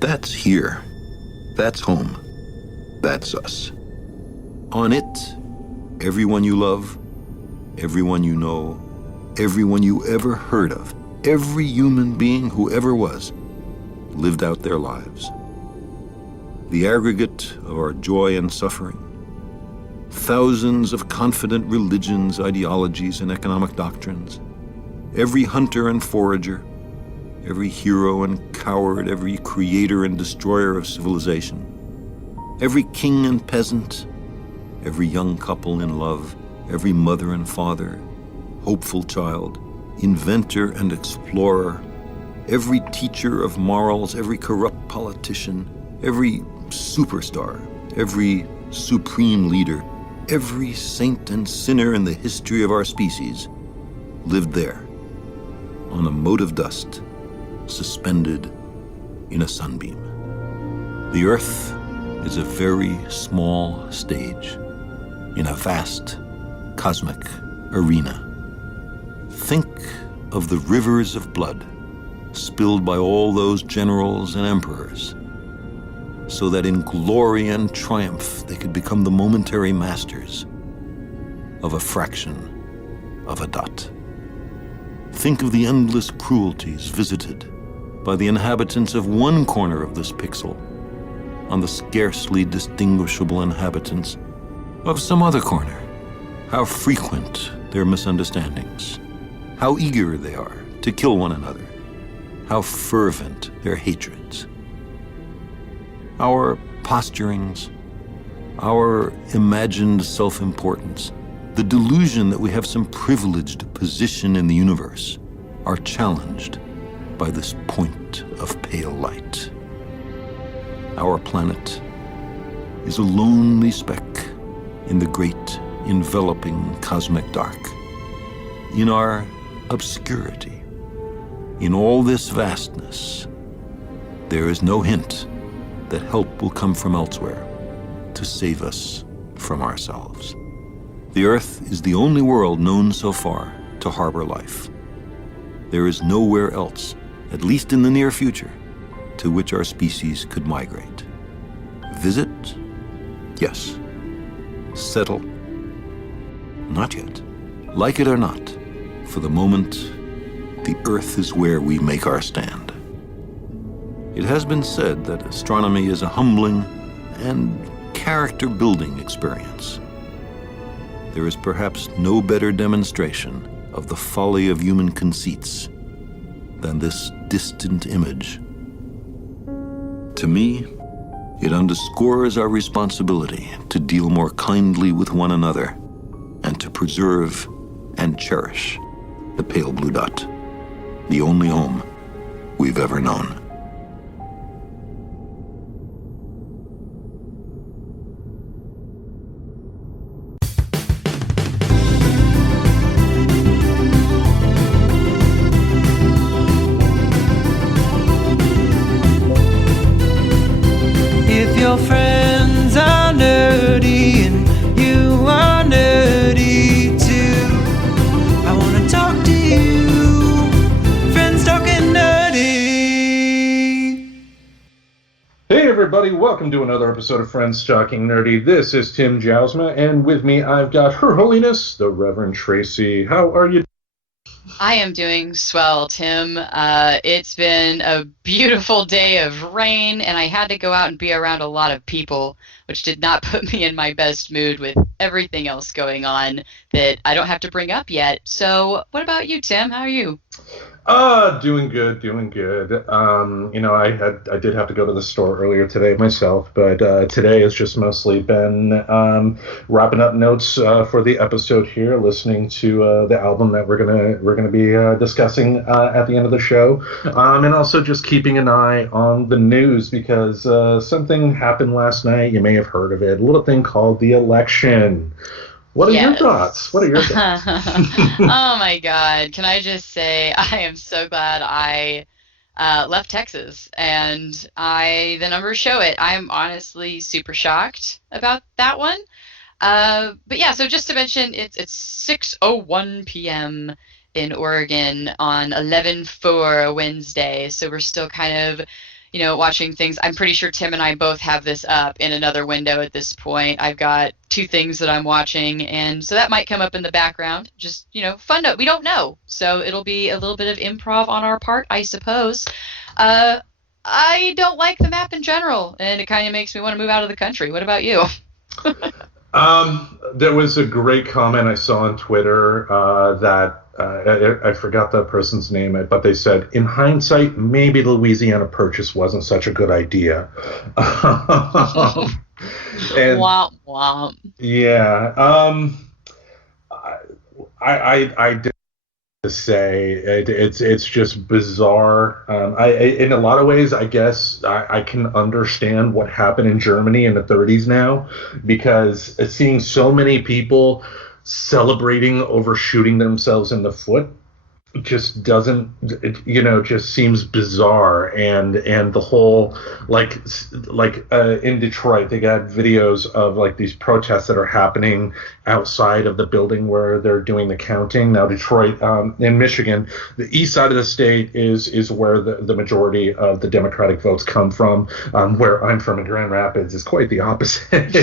That's here. That's home. That's us. On it, everyone you love, everyone you know, everyone you ever heard of, every human being who ever was, lived out their lives. The aggregate of our joy and suffering, thousands of confident religions, ideologies, and economic doctrines, every hunter and forager, every hero and coward, every creator and destroyer of civilization, every king and peasant, every young couple in love, every mother and father, hopeful child, inventor and explorer, every teacher of morals, every corrupt politician, every superstar, every supreme leader, every saint and sinner in the history of our species lived there, on a mote of dust, suspended in a sunbeam. The Earth is a very small stage in a vast cosmic arena. Think of the rivers of blood spilled by all those generals and emperors, so that in glory and triumph they could become the momentary masters of a fraction of a dot. Think of the endless cruelties visited by the inhabitants of one corner of this pixel on the scarcely distinguishable inhabitants of some other corner. How frequent their misunderstandings, how eager they are to kill one another, how fervent their hatreds. Our posturings, our imagined self-importance, the delusion that we have some privileged position in the universe are challenged by this point of pale light. Our planet is a lonely speck in the great enveloping cosmic dark. In our obscurity, in all this vastness, there is no hint that help will come from elsewhere to save us from ourselves. The Earth is the only world known so far to harbor life. There is nowhere else, at least in the near future, to which our species could migrate. Visit? Yes. Settle? Not yet. Like it or not, for the moment, the Earth is where we make our stand. It has been said that astronomy is a humbling and character-building experience. There is perhaps no better demonstration of the folly of human conceits than this distant image. To me, it underscores our responsibility to deal more kindly with one another and to preserve and cherish the pale blue dot, the only home we've ever known. Your friends are nerdy and you are nerdy too. I want to talk to you, friends talking nerdy. Hey everybody, welcome to another episode of Friends Talking Nerdy. This is Tim Jousma, and with me I've got Her Holiness, the Reverend Tracy. How are you? I am doing swell, Tim. It's been a beautiful day of rain, and I had to go out and be around a lot of people, which did not put me in my best mood with everything else going on that I don't have to bring up yet. So what about you, Tim? How are you? Doing good. I did have to go to the store earlier today myself, but today has just mostly been wrapping up notes for the episode here, listening to the album that we're gonna be discussing at the end of the show, and also just keeping an eye on the news because something happened last night. You may have heard of it. A little thing called the election. What are your thoughts? Oh my God. Can I just say I am so glad I left Texas and the numbers show it. I'm honestly super shocked about that one. But yeah, so just to mention, it's 6:01 p.m. in Oregon on 11/4 Wednesday. So we're still kind of watching things. I'm pretty sure Tim and I both have this up in another window at this point. I've got 2 things that I'm watching, and so that might come up in the background. Just, fun note. We don't know. So it'll be a little bit of improv on our part, I suppose. I don't like the map in general, and it kind of makes me want to move out of the country. What about you? There was a great comment I saw on Twitter that I forgot that person's name, but they said, in hindsight, maybe the Louisiana Purchase wasn't such a good idea. And, womp womp. Yeah. I did to say it's just bizarre. In a lot of ways, I guess I can understand what happened in Germany in the 30s now, because seeing so many people celebrating over shooting themselves in the foot just doesn't, just seems bizarre. And the whole in Detroit, they got videos of like these protests that are happening outside of the building where they're doing the counting. Now, Detroit, in Michigan, the east side of the state is where the majority of the Democratic votes come from. Where I'm from in Grand Rapids is quite the opposite.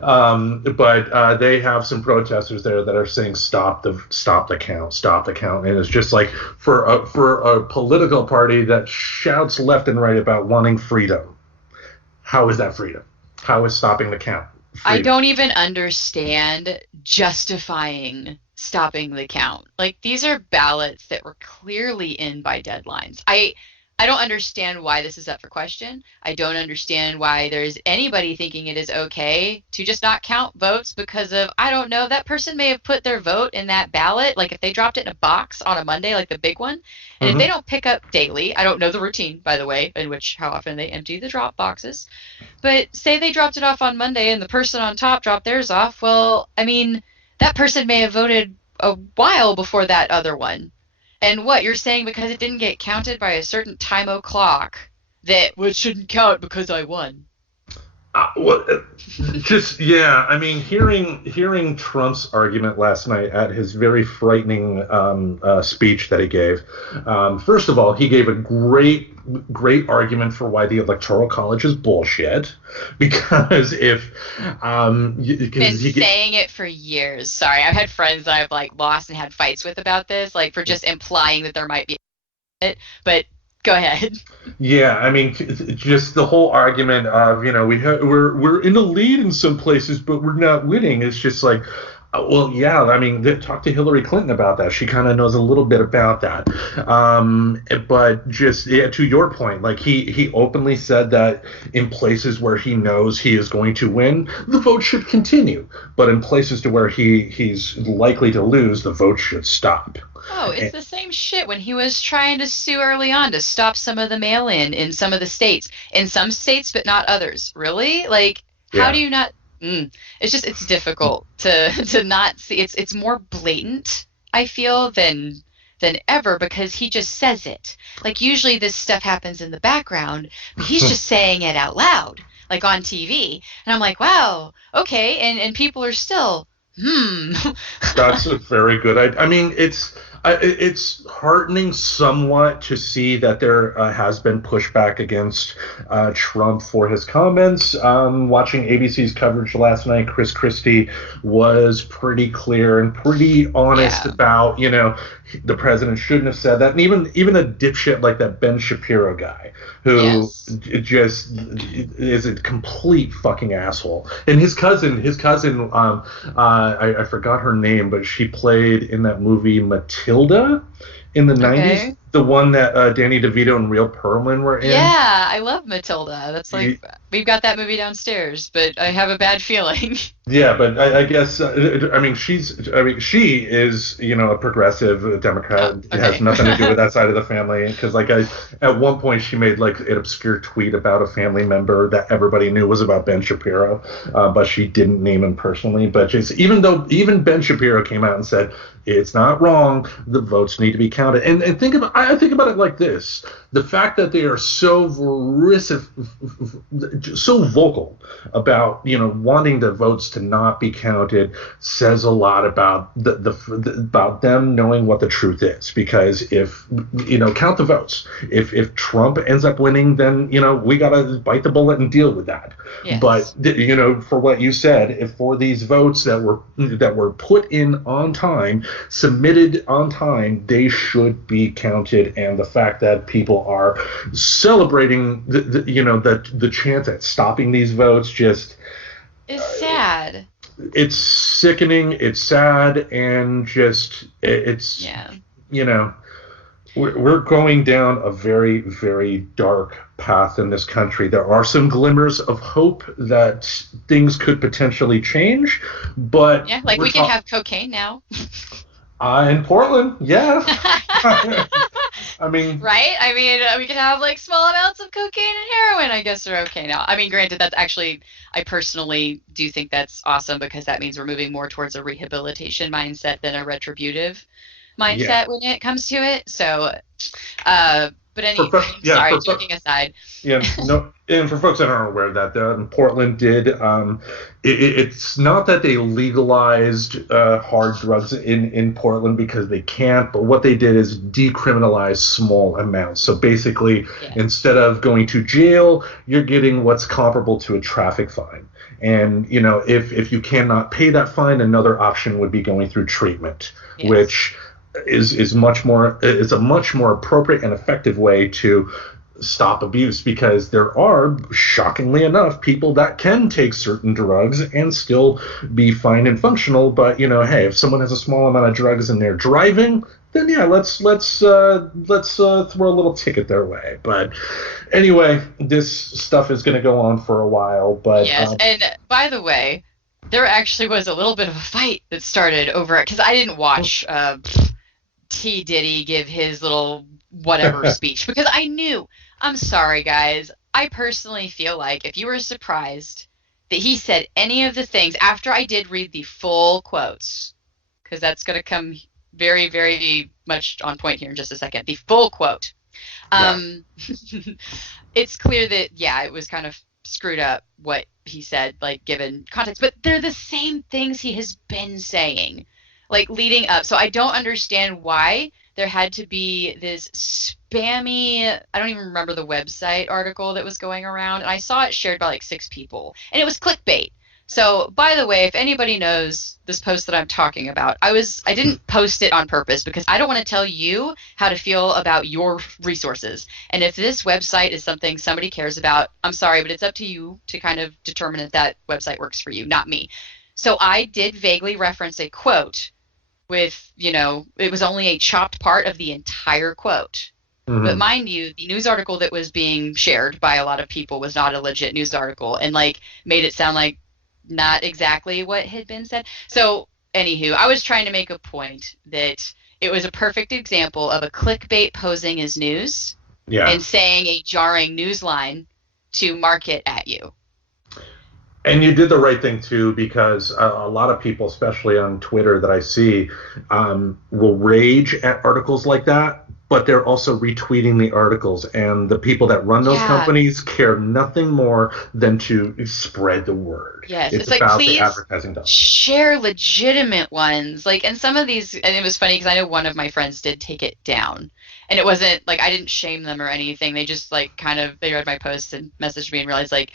But they have some protesters there that are saying stop the count, and it's just like for a political party that shouts left and right about wanting freedom. How is that freedom? How is stopping the count freedom? I don't even understand justifying stopping the count. Like, these are ballots that were clearly in by deadlines. I don't understand why this is up for question. I don't understand why there's anybody thinking it is okay to just not count votes because of, I don't know, that person may have put their vote in that ballot, like if they dropped it in a box on a Monday, like the big one, and if they don't pick up daily, I don't know the routine, by the way, in which how often they empty the drop boxes, but say they dropped it off on Monday and the person on top dropped theirs off, well, I mean, that person may have voted a while before that other one. And what, you're saying because it didn't get counted by a certain time o'clock that it shouldn't count because I won? I mean, hearing Trump's argument last night at his very frightening speech that he gave. First of all, he gave a great argument for why the Electoral College is bullshit. Because if saying it for years. Sorry, I've had friends that I've lost and had fights with about this, for just implying that there might be it, but. Go ahead. Yeah, I mean, just the whole argument of, we're in the lead in some places, but we're not winning. It's just like, well, yeah, I mean, talk to Hillary Clinton about that. She kind of knows a little bit about that. But just to your point, he openly said that in places where he knows he is going to win, the vote should continue. But in places to where he's likely to lose, the vote should stop. Oh, it's the same shit when he was trying to sue early on to stop some of the mail-in some of the states. In some states, but not others. Really? How do you not... It's difficult to not see. It's more blatant, I feel, than ever, because he just says it. Usually this stuff happens in the background, but he's just saying it out loud, on TV. And I'm like, wow, okay. And people are still, That's a very good. I mean, it's heartening somewhat to see that there has been pushback against Trump for his comments. Watching ABC's coverage last night, Chris Christie was pretty clear and pretty honest about, the president shouldn't have said that. And even a dipshit like that Ben Shapiro guy, who just is a complete fucking asshole. And his cousin, I forgot her name, but she played in that movie Matilda in the 90s. The one that Danny DeVito and Rhea Perlman were in. Yeah, I love Matilda. That's we've got that movie downstairs, but I have a bad feeling. Yeah, but I guess she is a progressive Democrat. It has nothing to do with that side of the family. Because at one point she made an obscure tweet about a family member that everybody knew was about Ben Shapiro, but she didn't name him personally. But even Ben Shapiro came out and said, It's not wrong. The votes need to be counted. And I think about it like this: the fact that they are so so vocal about wanting the votes to not be counted says a lot about about them knowing what the truth is. Because if count the votes, if Trump ends up winning, then we gotta bite the bullet and deal with that. Yes. But for what you said, if for these votes that were put in on time, submitted on time, they should be counted. And the fact that people are celebrating the chance at stopping these votes just is sad. It's sickening. It's sad, and it's we're going down a very, very dark path in this country. There are some glimmers of hope that things could potentially change, but we can have cocaine now. In Portland, yeah. I mean, right? I mean, we can have like small amounts of cocaine and heroin. I guess are okay now. I mean, granted, that's actually, I personally do think that's awesome, because that means we're moving more towards a rehabilitation mindset than a retributive mindset when it comes to it. So, but anyway, sorry, joking aside. Yeah, no, and for folks that aren't aware of that, Portland did, it's not that they legalized hard drugs in Portland because they can't, but what they did is decriminalize small amounts. So basically, instead of going to jail, you're getting what's comparable to a traffic fine. And, if you cannot pay that fine, another option would be going through treatment, which is a much more appropriate and effective way to stop abuse, because there are, shockingly enough, people that can take certain drugs and still be fine and functional. But hey, if someone has a small amount of drugs and they're driving, then let's throw a little ticket their way. But anyway, this stuff is going to go on for a while. But and by the way, there actually was a little bit of a fight that started over it, because I didn't watch T. Diddy give his little whatever speech, because I knew, I'm sorry guys, I personally feel like if you were surprised that he said any of the things after I did read the full quotes, because that's going to come very, very much on point here in just a second, the full quote, it's clear that it was kind of screwed up what he said, like given context, but they're the same things he has been saying, like leading up. So I don't understand why there had to be this spammy, I don't even remember the website article that was going around, and I saw it shared by like 6 people, and it was clickbait. So, by the way, if anybody knows this post that I'm talking about, I didn't post it on purpose, because I don't want to tell you how to feel about your resources. And if this website is something somebody cares about, I'm sorry, but it's up to you to kind of determine if that website works for you, not me. So I did vaguely reference a quote with, it was only a chopped part of the entire quote. Mm-hmm. But mind you, the news article that was being shared by a lot of people was not a legit news article, and like made it sound like not exactly what had been said. So anywho, I was trying to make a point that it was a perfect example of a clickbait posing as news and saying a jarring news line to market at you. And you did the right thing, too, because a lot of people, especially on Twitter that I see, will rage at articles like that, but they're also retweeting the articles. And the people that run those companies care nothing more than to spread the word. Yes, it's like, about please the advertising dollars. Share legitimate ones. Like, and some of these, and it was funny because I know one of my friends did take it down. And it wasn't, like, I didn't shame them or anything. They just, like, they read my post and messaged me and realized, like,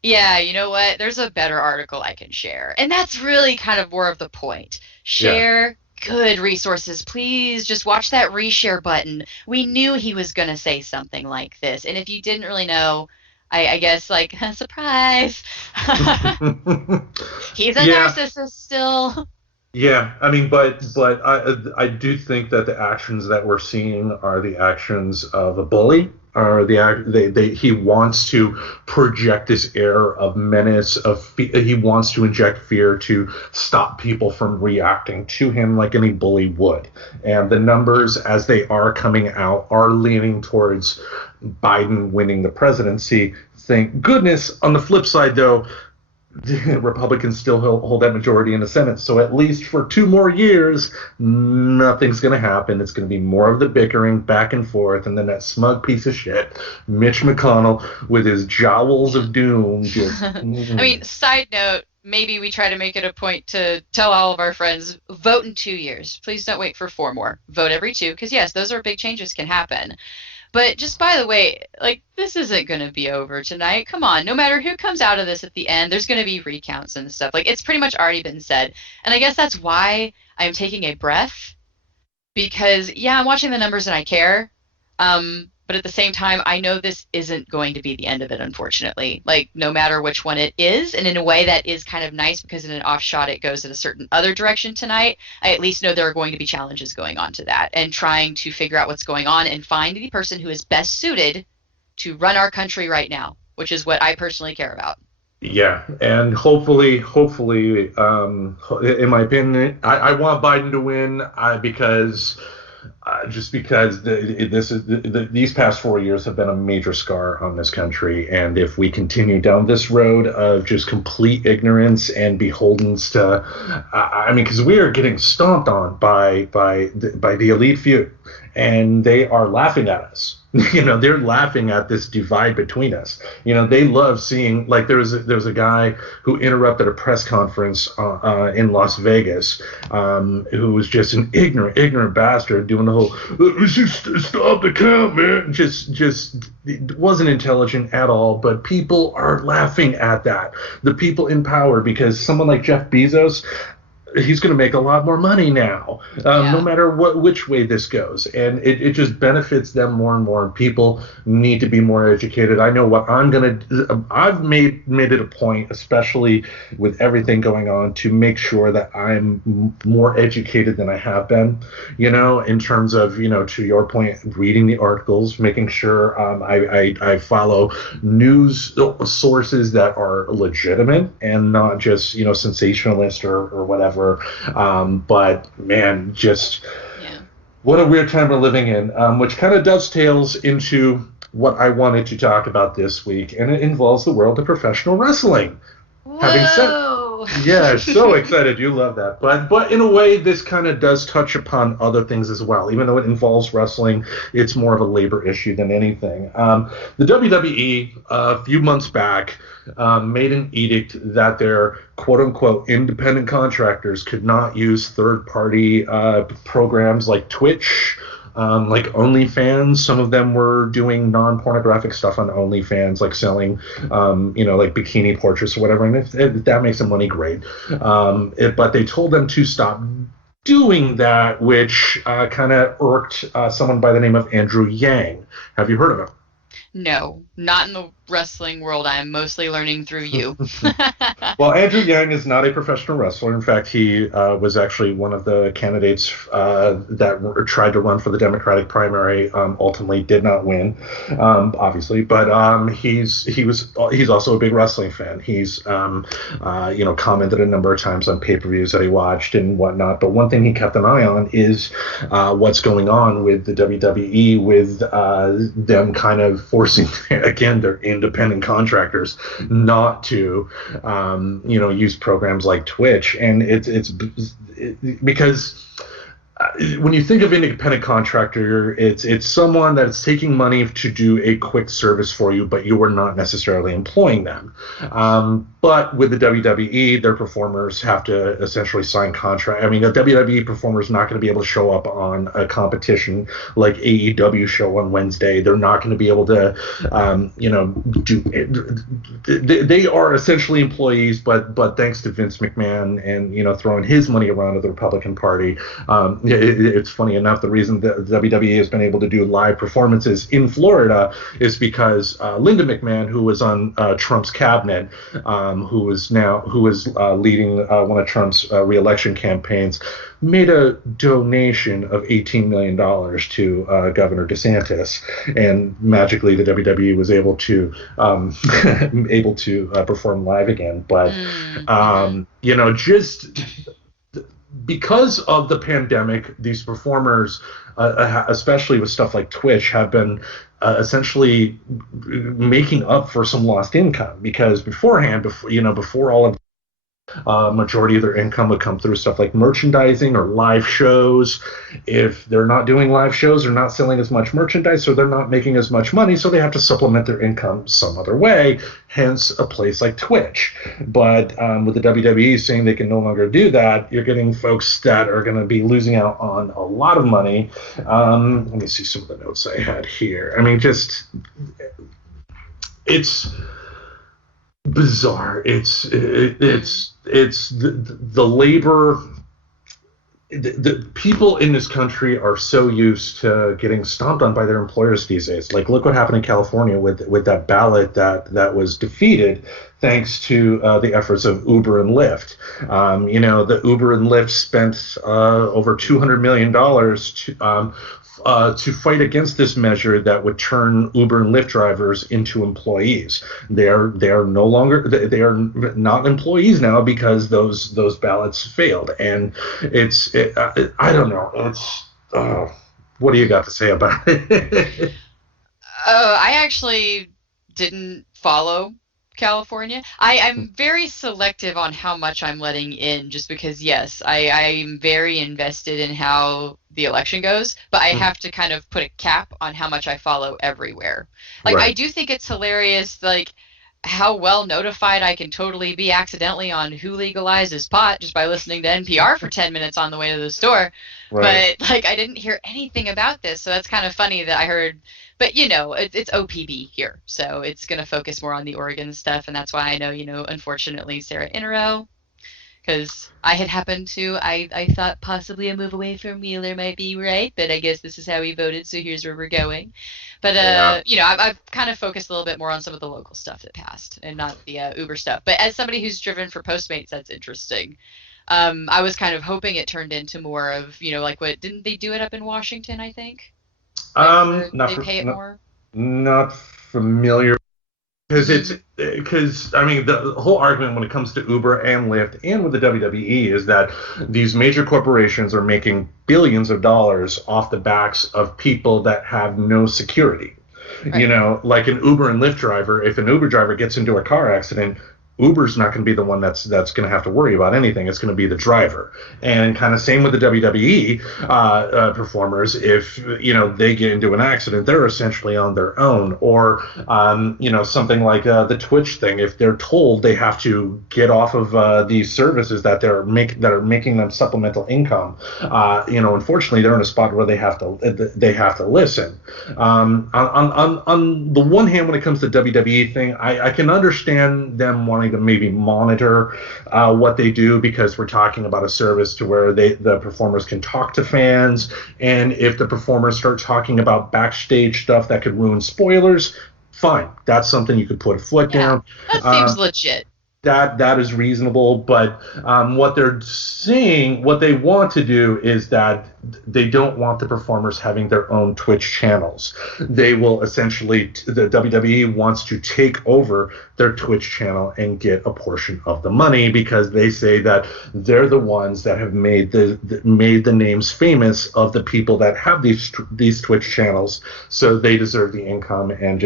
yeah, you know what? There's a better article I can share. And that's really kind of more of the point. Share good resources. Please just watch that reshare button. We knew he was going to say something like this. And if you didn't really know, I guess, like, surprise. He's a narcissist still. Yeah, I mean, but I do think that the actions that we're seeing are the actions of a bully. He wants to project this air of menace, he wants to inject fear to stop people from reacting to him like any bully would. And the numbers, as they are coming out, are leaning towards Biden winning the presidency. Thank goodness. On the flip side, though, Republicans still hold that majority in the Senate. So at least for 2 more years, nothing's going to happen. It's going to be more of the bickering back and forth, and then that smug piece of shit, Mitch McConnell, with his jowls of doom. Just, I mean, side note, maybe we try to make it a point to tell all of our friends, vote in 2 years. Please don't wait for 4 more. Vote every 2, because yes, those are big changes can happen. But just by the way, like, this isn't going to be over tonight. Come on. No matter who comes out of this at the end, there's going to be recounts and stuff. Like, it's pretty much already been said. And I guess that's why I'm taking a breath. Because, yeah, I'm watching the numbers and I care. But at the same time, I know this isn't going to be the end of it, unfortunately. Like, no matter which one it is. And in a way that is kind of nice, because in an off shot it goes in a certain other direction tonight. I at least know there are going to be challenges going on to that, and trying to figure out what's going on and find the person who is best suited to run our country right now, which is what I personally care about. Yeah, and hopefully, in my opinion, I want Biden to win because these past 4 years have been a major scar on this country, and if we continue down this road of just complete ignorance and beholdens to, I mean, because we are getting stomped on by the elite few, and they are laughing at us. They're laughing at this divide between us. They love seeing, like, there was a guy who interrupted a press conference in Las Vegas, who was just an ignorant bastard doing the whole stop the count, man. Just wasn't intelligent at all. But people are laughing at that. The people in power, because someone like Jeff Bezos, he's going to make a lot more money now, no matter which way this goes. And it just benefits them more and more. And people need to be more educated. I know what I'm going to do. I've made it a point, especially with everything going on, to make sure that I'm more educated than I have been, in terms of, to your point, reading the articles, making sure I follow news sources that are legitimate and not just, sensationalist or whatever. But man, just what a weird time we're living in, which kind of dovetails into what I wanted to talk about this week, and it involves the world of professional wrestling. Whoa! Yeah, so excited. You love that. But in a way, this kind of does touch upon other things as well. Even though it involves wrestling, it's more of a labor issue than anything. The WWE, a few months back, made an edict that their quote-unquote independent contractors could not use third-party programs like Twitch, like OnlyFans. Some of them were doing non-pornographic stuff on OnlyFans, like selling, like bikini portraits or whatever. And if that makes them money, great. But they told them to stop doing that, which kind of irked someone by the name of Andrew Yang. Have you heard of him? No, not in the wrestling world. I am mostly learning through you. Well, Andrew Yang is not a professional wrestler. In fact, he was actually one of the candidates that tried to run for the Democratic primary. Ultimately, did not win, obviously. But he's also a big wrestling fan. He's commented a number of times on pay-per-views that he watched and whatnot. But one thing he kept an eye on is what's going on with the WWE, with them kind of forcing again their independent contractors not to use programs like Twitch. And it's because when you think of independent contractor, it's someone that's taking money to do a quick service for you, but you are not necessarily employing them. But with the WWE, their performers have to essentially sign contract. I mean, a WWE performer is not going to be able to show up on a competition like AEW show on Wednesday. They're not going to be able to, do it. They are essentially employees, but thanks to Vince McMahon and, throwing his money around to the Republican Party, it's funny enough, the reason that the WWE has been able to do live performances in Florida is because Linda McMahon, who was on Trump's cabinet, who was leading one of Trump's re-election campaigns, made a donation of $18 million to Governor DeSantis, and magically the WWE was able to perform live again. But just because of the pandemic, these performers, especially with stuff like Twitch, have been essentially making up for some lost income, because beforehand, before all of majority of their income would come through stuff like merchandising or live shows. If they're not doing live shows, they're not selling as much merchandise, so they're not making as much money, so they have to supplement their income some other way, hence a place like Twitch. But with the WWE saying they can no longer do that, you're getting folks that are going to be losing out on a lot of money. Let me see some of the notes I had here. I mean, it's bizarre. It's the labor. The people in this country are so used to getting stomped on by their employers these days. Like, look what happened in California with that ballot that was defeated thanks to the efforts of Uber and Lyft. The Uber and Lyft spent over $200 million to fight against this measure that would turn Uber and Lyft drivers into employees. They are no longer, they are not employees now because those ballots failed. And I don't know. What do you got to say about it? I actually didn't follow California. I'm very selective on how much I'm letting in, just because, yes, I'm very invested in how the election goes, but I have to kind of put a cap on how much I follow everywhere. Like, right. I do think it's hilarious, like, how well notified I can totally be accidentally on who legalizes pot just by listening to NPR for 10 minutes on the way to the store. Right. But, like, I didn't hear anything about this, so that's kind of funny that I heard. But, it's OPB here, so it's going to focus more on the Oregon stuff, and that's why I know, unfortunately, Sarah Innero, because I had happened to, I thought possibly a move away from Wheeler might be right, but I guess this is how we voted, so here's where we're going. But, I've kind of focused a little bit more on some of the local stuff that passed, and not the Uber stuff. But as somebody who's driven for Postmates, that's interesting. I was kind of hoping it turned into more of, like, what, didn't they do it up in Washington, I think? Not familiar, because I mean, the whole argument when it comes to Uber and Lyft and with the WWE is that these major corporations are making billions of dollars off the backs of people that have no security. Right. Like an Uber and Lyft driver, if an Uber driver gets into a car accident, Uber's not going to be the one that's going to have to worry about anything. It's going to be the driver. And kind of same with the WWE performers. If they get into an accident, they're essentially on their own. Or something like the Twitch thing. If they're told they have to get off of these services that are making them supplemental income, unfortunately they're in a spot where they have to listen. On the one hand, when it comes to WWE thing, I can understand them wanting to maybe monitor what they do, because we're talking about a service to where the performers can talk to fans, and if the performers start talking about backstage stuff that could ruin spoilers, fine, that's something you could put a foot down. That seems legit. That is reasonable, but what they're saying, what they want to do is that they don't want the performers having their own Twitch channels. They will essentially, the WWE wants to take over their Twitch channel and get a portion of the money, because they say that they're the ones that have made the names famous of the people that have these Twitch channels, so they deserve the income. And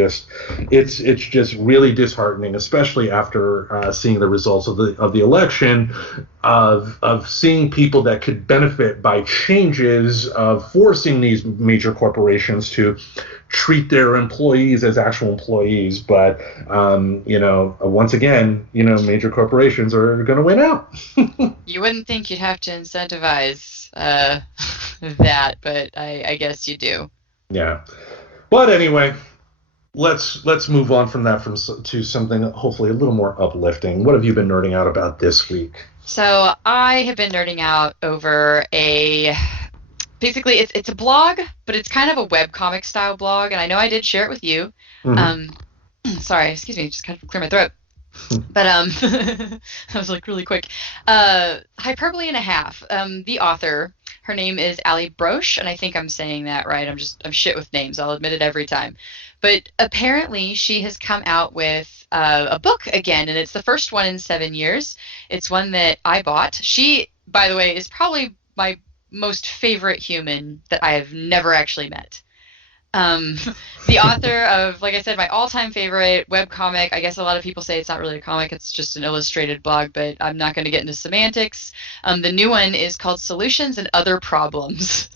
it's just really disheartening, especially after seeing the results of the election, of seeing people that could benefit by changes of forcing these major corporations to treat their employees as actual employees. But once again, major corporations are going to win out. You wouldn't think you'd have to incentivize that, but I guess you do. Yeah. But anyway, let's move on from that to something hopefully a little more uplifting. What have you been nerding out about this week? So I have been nerding out over basically it's a blog, but it's kind of a webcomic style blog, and I know I did share it with you. Mm-hmm. Sorry, excuse me, just kind of clear my throat. But I was like really quick. Hyperbole and a Half. The author, her name is Ali Broche, and I think I'm saying that right. I'm shit with names. I'll admit it every time. But apparently she has come out with a book again, and it's the first one in 7 years. It's one that I bought. She by the way, is probably my most favorite human that I have never actually met. Um, the author of, like I said, my all-time favorite webcomic. I guess a lot of people say it's not really a comic, it's just an illustrated blog, but I'm not going to get into semantics. The new one is called Solutions and Other Problems.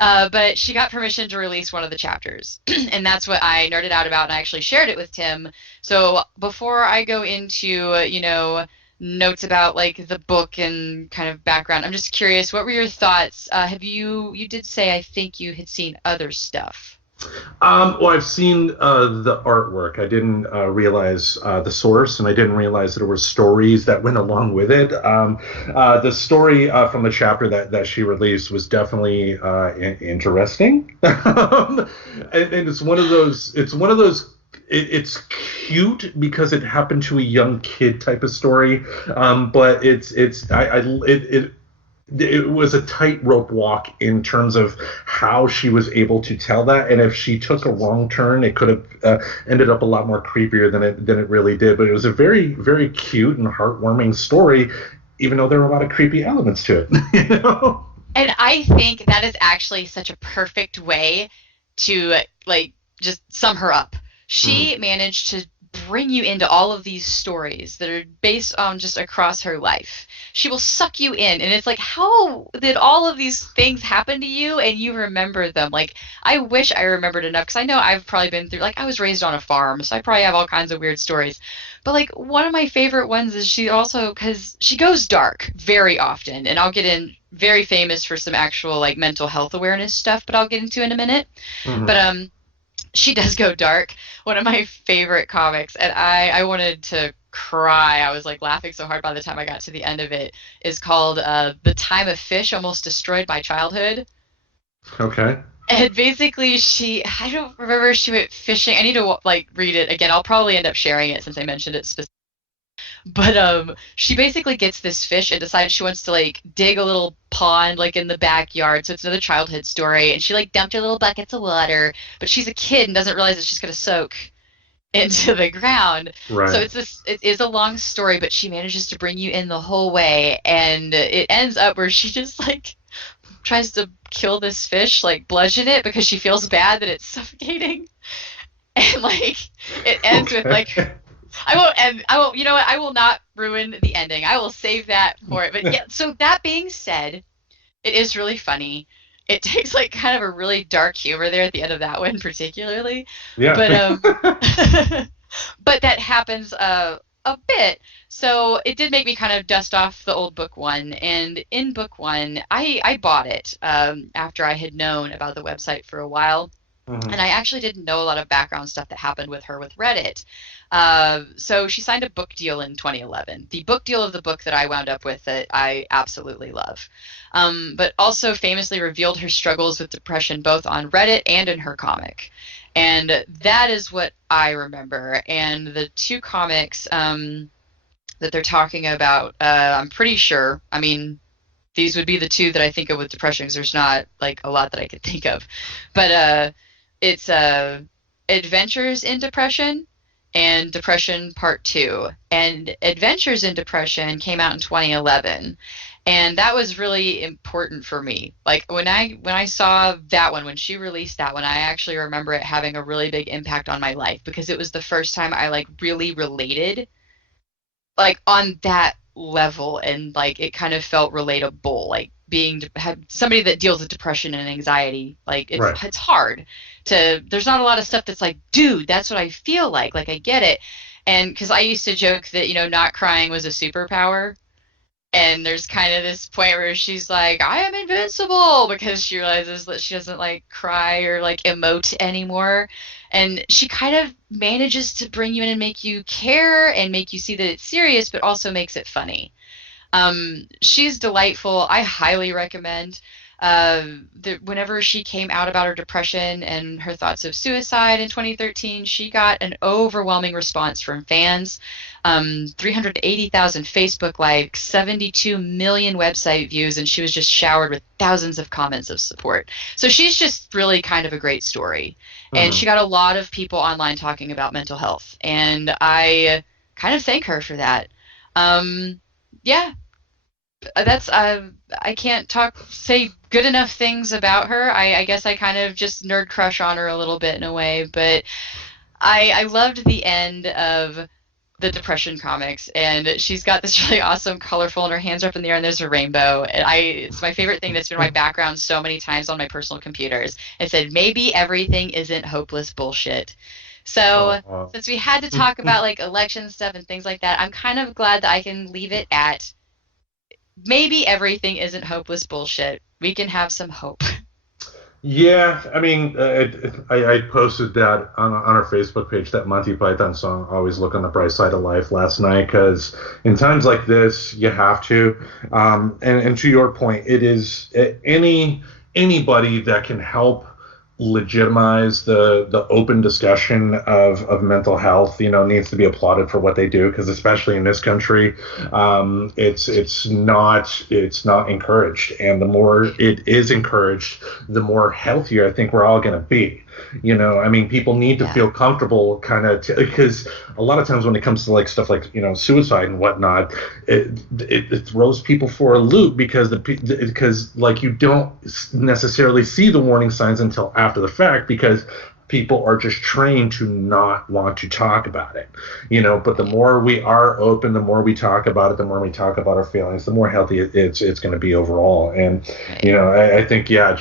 But she got permission to release one of the chapters, and that's what I nerded out about, and I actually shared it with Tim. So before I go into, notes about like the book and kind of background, I'm just curious, what were your thoughts? You did say, I think you had seen other stuff. Well, I've seen the artwork. I didn't realize the source, and I didn't realize that there were stories that went along with it. The story from the chapter that she released was definitely interesting, and it's one of those. It's cute because it happened to a young kid type of story, but it was a tightrope walk in terms of how she was able to tell that, and if she took a wrong turn, it could have ended up a lot more creepier than it really did. But it was a very, very cute and heartwarming story, even though there were a lot of creepy elements to it. And I think that is actually such a perfect way to like just sum her up. She managed to bring you into all of these stories that are based on just across her life. She will suck you in, and it's like, how did all of these things happen to you and you remember them? Like, I wish I remembered enough, because I know I've probably been through, like, I was raised on a farm, so I probably have all kinds of weird stories. But like, one of my favorite ones is she also, because she goes dark very often, and I'll get in, very famous for some actual like mental health awareness stuff, but I'll get into in a minute. But she does go dark. One of my favorite comics, and I wanted to cry. I was like laughing so hard by the time I got to the end of it, is called The Time a Fish Almost Destroyed My Childhood. Okay. And basically I don't remember, she went fishing. I need to like read it again. I'll probably end up sharing it since I mentioned it specifically. But she basically gets this fish and decides she wants to like dig a little pond like in the backyard. So it's another childhood story. And she like dumped her little buckets of water, but she's a kid and doesn't realize it's just gonna soak into the ground. Right. So it is a long story, but she manages to bring you in the whole way, and it ends up where she just like tries to kill this fish, like bludgeon it, because she feels bad that it's suffocating. And like it ends with like, you know what, I will not ruin the ending. I will save that for it. But yeah, so that being said, it is really funny. It takes like kind of a really dark humor there at the end of that one particularly. Yeah. But but that happens a bit. So it did make me kind of dust off the old book one. And in book one, I bought it after I had known about the website for a while. And I actually didn't know a lot of background stuff that happened with her with Reddit. So she signed a book deal in 2011. The book deal of the book that I wound up with that I absolutely love. But also famously revealed her struggles with depression both on Reddit and in her comic. And that is what I remember. And the two comics that they're talking about, I'm pretty sure, I mean, these would be the two that I think of with depression, because there's not like a lot that I could think of. But it's Adventures in Depression and Depression Part 2. And Adventures in Depression came out in 2011. And that was really important for me. Like when I saw that one, when she released that one, I actually remember it having a really big impact on my life, because it was the first time I like really related like on that level, and like it kind of felt relatable, like have somebody that deals with depression and anxiety. Like it's hard to, there's not a lot of stuff that's like, dude, that's what I feel like I get it. And because I used to joke that, not crying was a superpower. And there's kind of this point where she's like, I am invincible, because she realizes that she doesn't like cry or like emote anymore. And she kind of manages to bring you in and make you care and make you see that it's serious, but also makes it funny. She's delightful. I highly recommend. Whenever she came out about her depression and her thoughts of suicide in 2013, she got an overwhelming response from fans. 380,000 Facebook likes, 72 million website views, and she was just showered with thousands of comments of support. So she's just really kind of a great story. And she got a lot of people online talking about mental health, and I kind of thank her for that. Yeah. that's I can't say good enough things about her. I guess I kind of just nerd crush on her a little bit in a way, but I loved the end of the Depression comics, and she's got this really awesome, colorful, and her hands are up in the air, and there's a rainbow. And it's my favorite thing that's been my background so many times on my personal computers. It said, "Maybe everything isn't hopeless bullshit." So since we had to talk about like election stuff and things like that, I'm kind of glad that I can leave it at maybe everything isn't hopeless bullshit. We can have some hope. Yeah, I mean, I posted that on our Facebook page, that Monty Python song, "Always Look on the Bright Side of Life," last night, because in times like this, you have to. And to your point, it is anybody that can help legitimize the open discussion of mental health, needs to be applauded for what they do, because especially in this country, it's not encouraged, and the more it is encouraged, the more healthier I think we're all going to be. I mean, people need to feel comfortable, kind of, because a lot of times when it comes to like stuff like suicide and whatnot, it throws people for a loop, because like you don't necessarily see the warning signs until after the fact, because people are just trained to not want to talk about it, but the more we are open, the more we talk about it, the more we talk about our feelings, the more healthy it's going to be overall. And I think I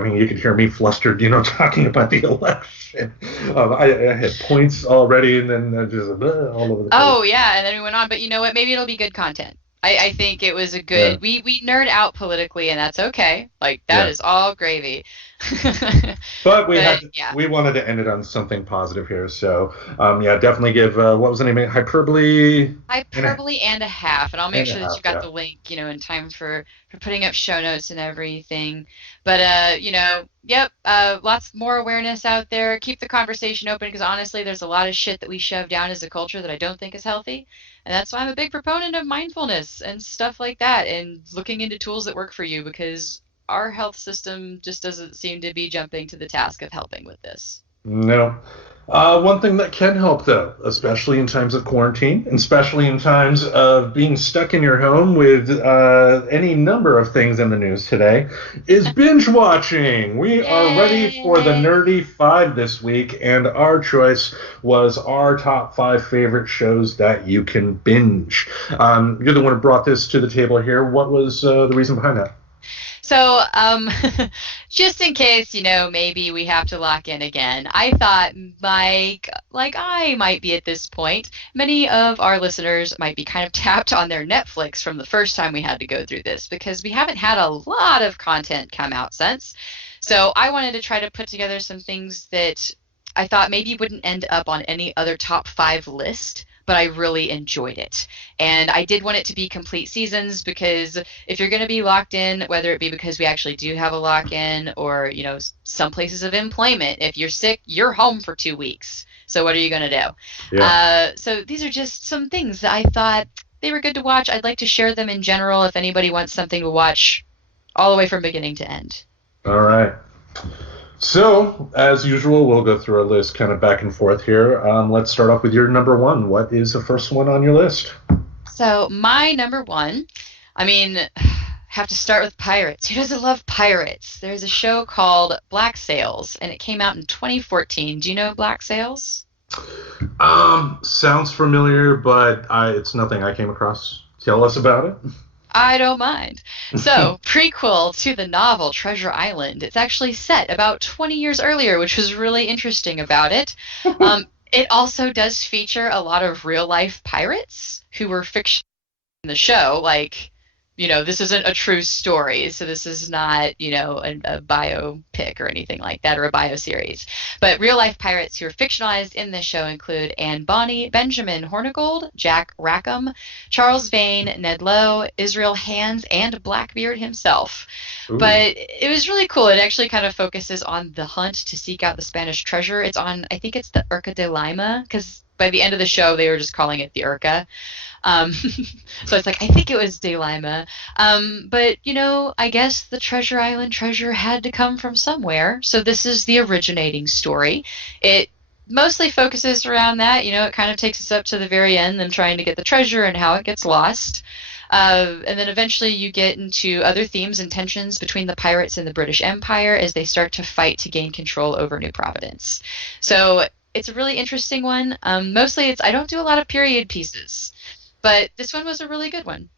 mean, you could hear me flustered, talking about the election. I had points already, and then just all over the place. Oh yeah, and then we went on, but you know what, maybe it'll be good content. I think it was a good, we nerd out politically, and that's okay. Like, that is all gravy. But we wanted to end it on something positive here. So, definitely give, what was the name of it? Hyperbole and a half. And I'll make sure that you got the link, in time for putting up show notes and everything. But, lots more awareness out there. Keep the conversation open, because honestly, there's a lot of shit that we shove down as a culture that I don't think is healthy. And that's why I'm a big proponent of mindfulness and stuff like that, and looking into tools that work for you, because our health system just doesn't seem to be jumping to the task of helping with this. No. One thing that can help, though, especially in times of quarantine, and especially in times of being stuck in your home with any number of things in the news today, is binge watching. We are ready for the Nerdy 5 this week, and our choice was our top 5 favorite shows that you can binge. You're the one who brought this to the table here. What was the reason behind that? So, just in case, maybe we have to lock in again, I thought, like I might be at this point, many of our listeners might be kind of tapped on their Netflix from the first time we had to go through this, because we haven't had a lot of content come out since. So I wanted to try to put together some things that I thought maybe wouldn't end up on any other top 5 list, but I really enjoyed it. And I did want it to be complete seasons, because if you're going to be locked in, whether it be because we actually do have a lock-in, or, some places of employment, if you're sick, you're home for 2 weeks. So what are you going to do? Yeah. So these are just some things that I thought they were good to watch. I'd like to share them in general if anybody wants something to watch all the way from beginning to end. All right. So, as usual, we'll go through our list kind of back and forth here. Let's start off with your number 1. What is the first one on your list? So, my number 1, have to start with pirates. Who doesn't love pirates? There's a show called Black Sails, and it came out in 2014. Do you know Black Sails? Sounds familiar, but it's nothing I came across. Tell us about it. I don't mind. So, prequel to the novel Treasure Island. It's actually set about 20 years earlier, which was really interesting about it. It also does feature a lot of real-life pirates who were fiction in the show. Like, this isn't a true story, so this is not, a biopic or anything like that, or a bioseries. But real-life pirates who are fictionalized in this show include Anne Bonny, Benjamin Hornigold, Jack Rackham, Charles Vane, Ned Lowe, Israel Hands, and Blackbeard himself. Ooh. But it was really cool. It actually kind of focuses on the hunt to seek out the Spanish treasure. It's on, I think it's the Urca de Lima, because by the end of the show, they were just calling it the Urca. So it's like, I think it was De Lima. But, I guess the Treasure Island treasure had to come from somewhere. So this is the originating story. It mostly focuses around that. It kind of takes us up to the very end, them trying to get the treasure and how it gets lost. And then eventually you get into other themes and tensions between the pirates and the British Empire as they start to fight to gain control over New Providence. So it's a really interesting one. Mostly I don't do a lot of period pieces, but this one was a really good one.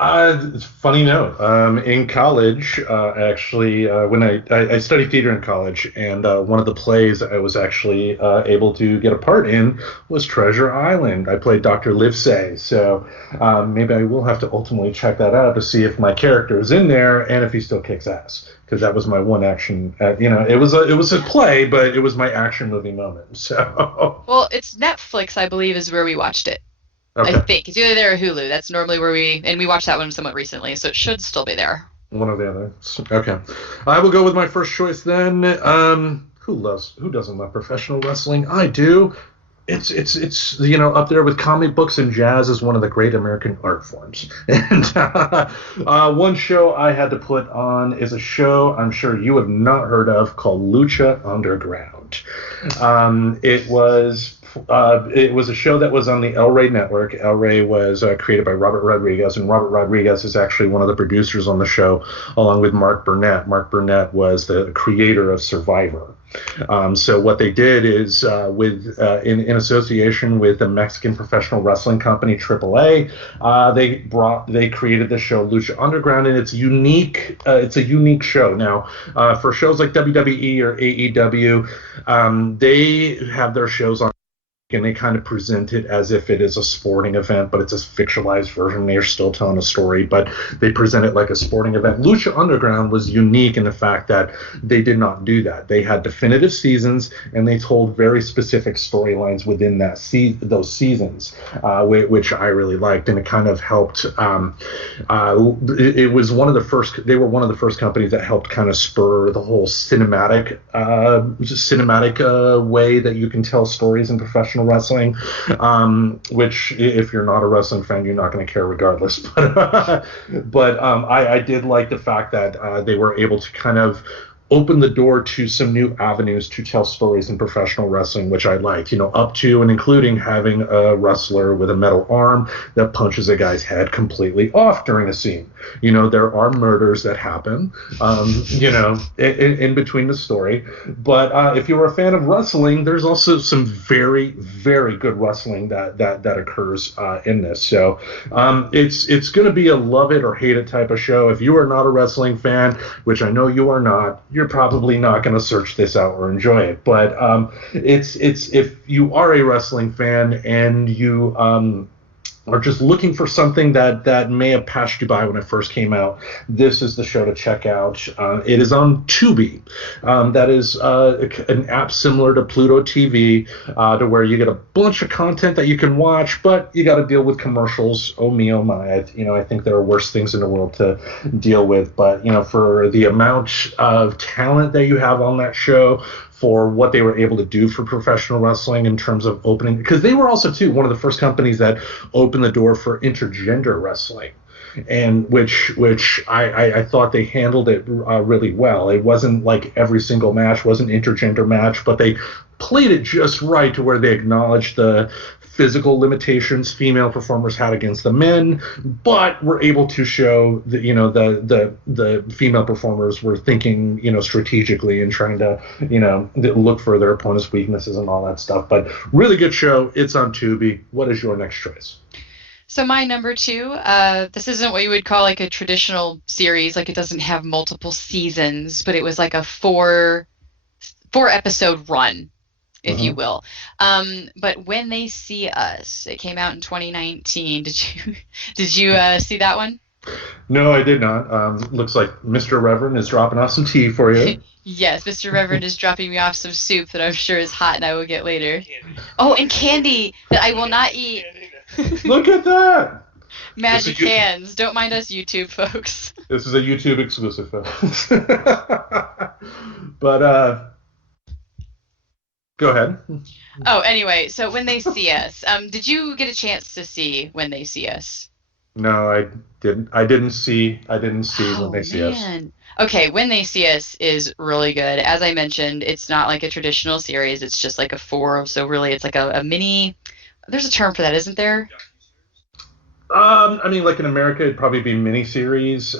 Funny note. In college, actually, when I studied theater in college, and one of the plays I was actually able to get a part in was Treasure Island. I played Dr. Livesey, so maybe I will have to ultimately check that out to see if my character is in there and if he still kicks ass. Because that was my one action. It was a play, but it was my action movie moment. So. Well, it's Netflix, I believe, is where we watched it. Okay. I think it's either there or Hulu. That's normally where we watched that one somewhat recently, so it should still be there. One or the other. Okay. I will go with my first choice then. Who doesn't love professional wrestling? I do. It's up there with comic books and jazz as one of the great American art forms. And one show I had to put on is a show I'm sure you have not heard of called Lucha Underground. It was a show that was on the El Rey network. El Rey was created by Robert Rodriguez, and Robert Rodriguez is actually one of the producers on the show, along with Mark Burnett. Mark Burnett was the creator of Survivor. So what they did is, in association with the Mexican professional wrestling company AAA, they created the show Lucha Underground, and it's unique. It's a unique show. Now, for shows like WWE or AEW, they have their shows on, and they kind of present it as if it is a sporting event, but it's a fictionalized version. They're still telling a story, but they present it like a sporting event. Lucha Underground was unique in the fact that they did not do that. They had definitive seasons, and they told very specific storylines within those seasons, which I really liked, and it kind of helped. It was one of the first. They were one of the first companies that helped kind of spur the whole cinematic way that you can tell stories in professional wrestling, which if you're not a wrestling fan, you're not going to care regardless. But I did like the fact that they were able to kind of open the door to some new avenues to tell stories in professional wrestling, which I liked, up to and including having a wrestler with a metal arm that punches a guy's head completely off during a scene. There are murders that happen, in between the story. But if you're a fan of wrestling, there's also some very, very good wrestling that occurs in this. So it's going to be a love it or hate it type of show. If you are not a wrestling fan, which I know you are not, you're probably not going to search this out or enjoy it. But it's if you are a wrestling fan and you are just looking for something that may have passed you by when it first came out, this is the show to check out. It is on Tubi. That is an app similar to Pluto TV, to where you get a bunch of content that you can watch, but you got to deal with commercials. Oh me, oh my! I think there are worse things in the world to deal with. But for the amount of talent that you have on that show, for what they were able to do for professional wrestling in terms of opening, because they were also too one of the first companies that opened the door for intergender wrestling, and which I thought they handled it really well. It wasn't like every single match was an intergender match, but they played it just right to where they acknowledged the physical limitations female performers had against the men, but were able to show that the female performers were thinking strategically and trying to look for their opponent's weaknesses and all that stuff. But really good show. It's on Tubi. What is your next choice? So my number 2, this isn't what you would call like a traditional series. Like, it doesn't have multiple seasons, but it was like a four episode run, if you will. But When They See Us, it came out in 2019. Did you see that one? No, I did not. Looks like Mr. Reverend is dropping off some tea for you. Yes, Mr. Reverend is dropping me off some soup that I'm sure is hot and I will get later. Oh, and candy that I will not eat. Look at that! Magic hands. Don't mind us YouTube folks. This is a YouTube exclusive, folks. But, go ahead. Oh, anyway, so When They See Us. Did you get a chance to see When They See Us? No, I didn't. I didn't see When They See Us. Okay, When They See Us is really good. As I mentioned, it's not like a traditional series. It's just like a 4. So really, it's like a mini. There's a term for that, isn't there? I mean, like in America, it'd probably be miniseries.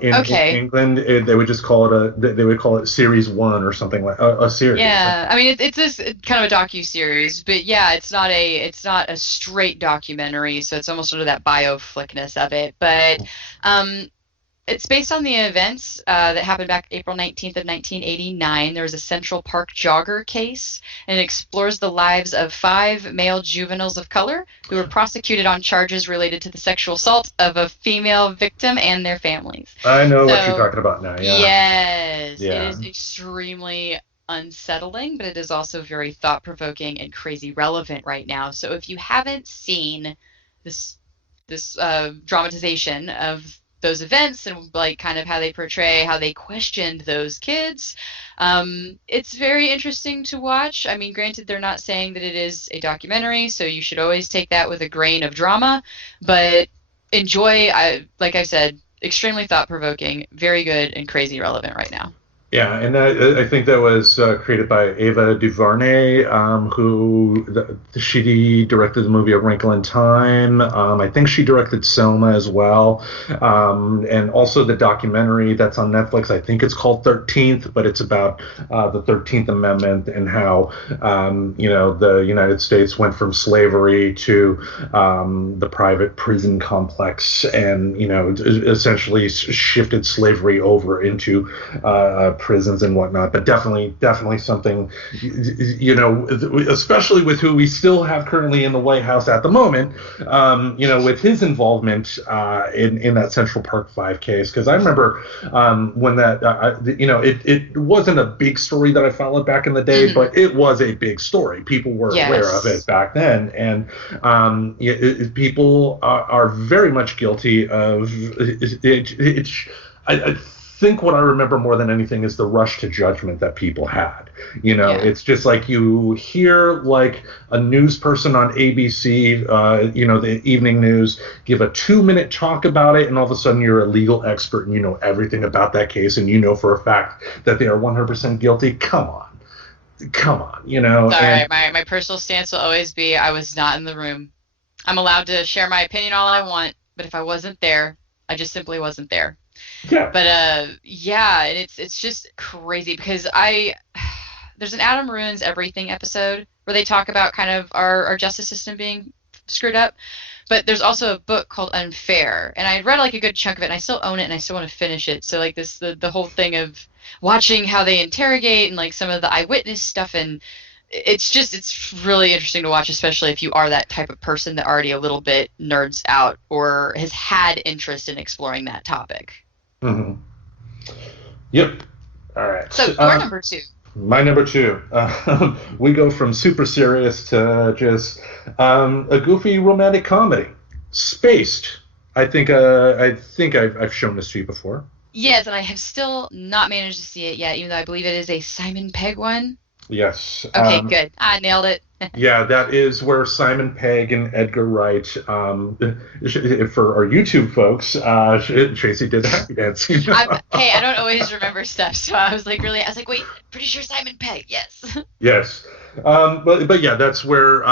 In Okay. England, they would just call it they would call it series one or something like a series. Yeah, I mean it's this kind of a docu-series, but yeah, it's not a straight documentary, so it's almost sort of that bioflickness of it. But um, it's based on the events that happened back April 19th of 1989. There was a Central Park jogger case, and it explores the lives of 5 male juveniles of color who were prosecuted on charges related to the sexual assault of a female victim and their families. I know what you're So, talking about now. Yeah, yes, it yeah. is extremely unsettling, but it is also very thought-provoking and crazy relevant right now. So if you haven't seen this dramatization of those events and like kind of how they portray how they questioned those kids, it's very interesting to watch. I mean, granted, they're not saying that it is a documentary, so you should always take that with a grain of drama, but enjoy. Like I said, extremely thought-provoking, very good, and crazy relevant right now. Yeah, and I think that was created by Ava DuVernay, she directed the movie A Wrinkle in Time. I think she directed Selma as well, and also the documentary that's on Netflix. I think it's called 13th, but it's about the 13th Amendment and how the United States went from slavery to the private prison complex, and essentially shifted slavery over into prisons and whatnot, but definitely something, especially with who we still have currently in the White House at the moment, with his involvement in that Central Park 5 case. Because I remember when that, it wasn't a big story that I followed back in the day, Mhm. but it was a big story. People were aware of Yes. it back then, and people are very much guilty of it. I think what I remember more than anything is the rush to judgment that people had. Yeah. It's just like you hear like a news person on ABC, the evening news, give a 2-minute talk about it, and all of a sudden you're a legal expert and you know everything about that case, and you know for a fact that they are 100% guilty. Come on, and Sorry, my personal stance will always be I was not in the room. I'm allowed to share my opinion all I want, but if I wasn't there, I just simply wasn't there. yeah. But yeah, and it's just crazy because I there's an Adam Ruins Everything episode where they talk about kind of our justice system being screwed up. But there's also a book called Unfair, and I read like a good chunk of it, and I still own it, and I still want to finish it. So like the whole thing of watching how they interrogate and like some of the eyewitness stuff, and it's really interesting to watch, especially if you are that type of person that already a little bit nerds out or has had interest in exploring that topic. Hmm. Yep. All right. So your number two. My number two, we go from super serious to just a goofy romantic comedy, Spaced. I think I've shown this to you before. Yes, and I have still not managed to see it yet, even though I believe it is a Simon Pegg one. Yes. Okay, good. I nailed it. Yeah, that is where Simon Pegg and Edgar Wright, for our YouTube folks, Tracy did the happy dance. Hey, I don't always remember stuff, so I was like, wait, pretty sure Simon Pegg, yes. Yes. But yeah, that's where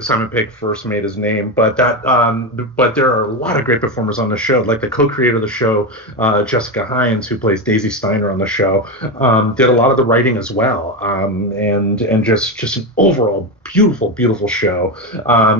Simon Pegg first made his name. But there are a lot of great performers on the show. Like the co-creator of the show, Jessica Hines, who plays Daisy Steiner on the show, did a lot of the writing as well. And just an overall beautiful show.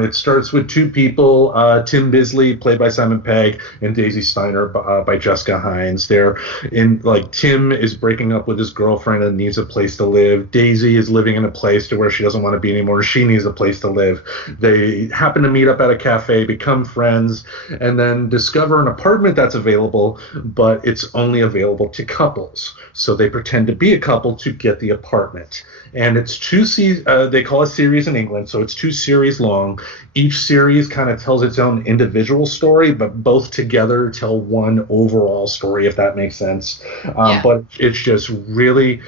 It starts with two people, Tim Bisley, played by Simon Pegg, and Daisy Steiner by Jessica Hines. Tim is breaking up with his girlfriend and needs a place to live. Daisy is living in a place to where she doesn't want to be anymore. She needs a place to live. They happen to meet up at a cafe, become friends, and then discover an apartment that's available, but it's only available to couples. So they pretend to be a couple to get the apartment. And it's they call it series in England, so it's 2 series long. Each series kind of tells its own individual story, but both together tell one overall story, if that makes sense. Yeah. But it's just really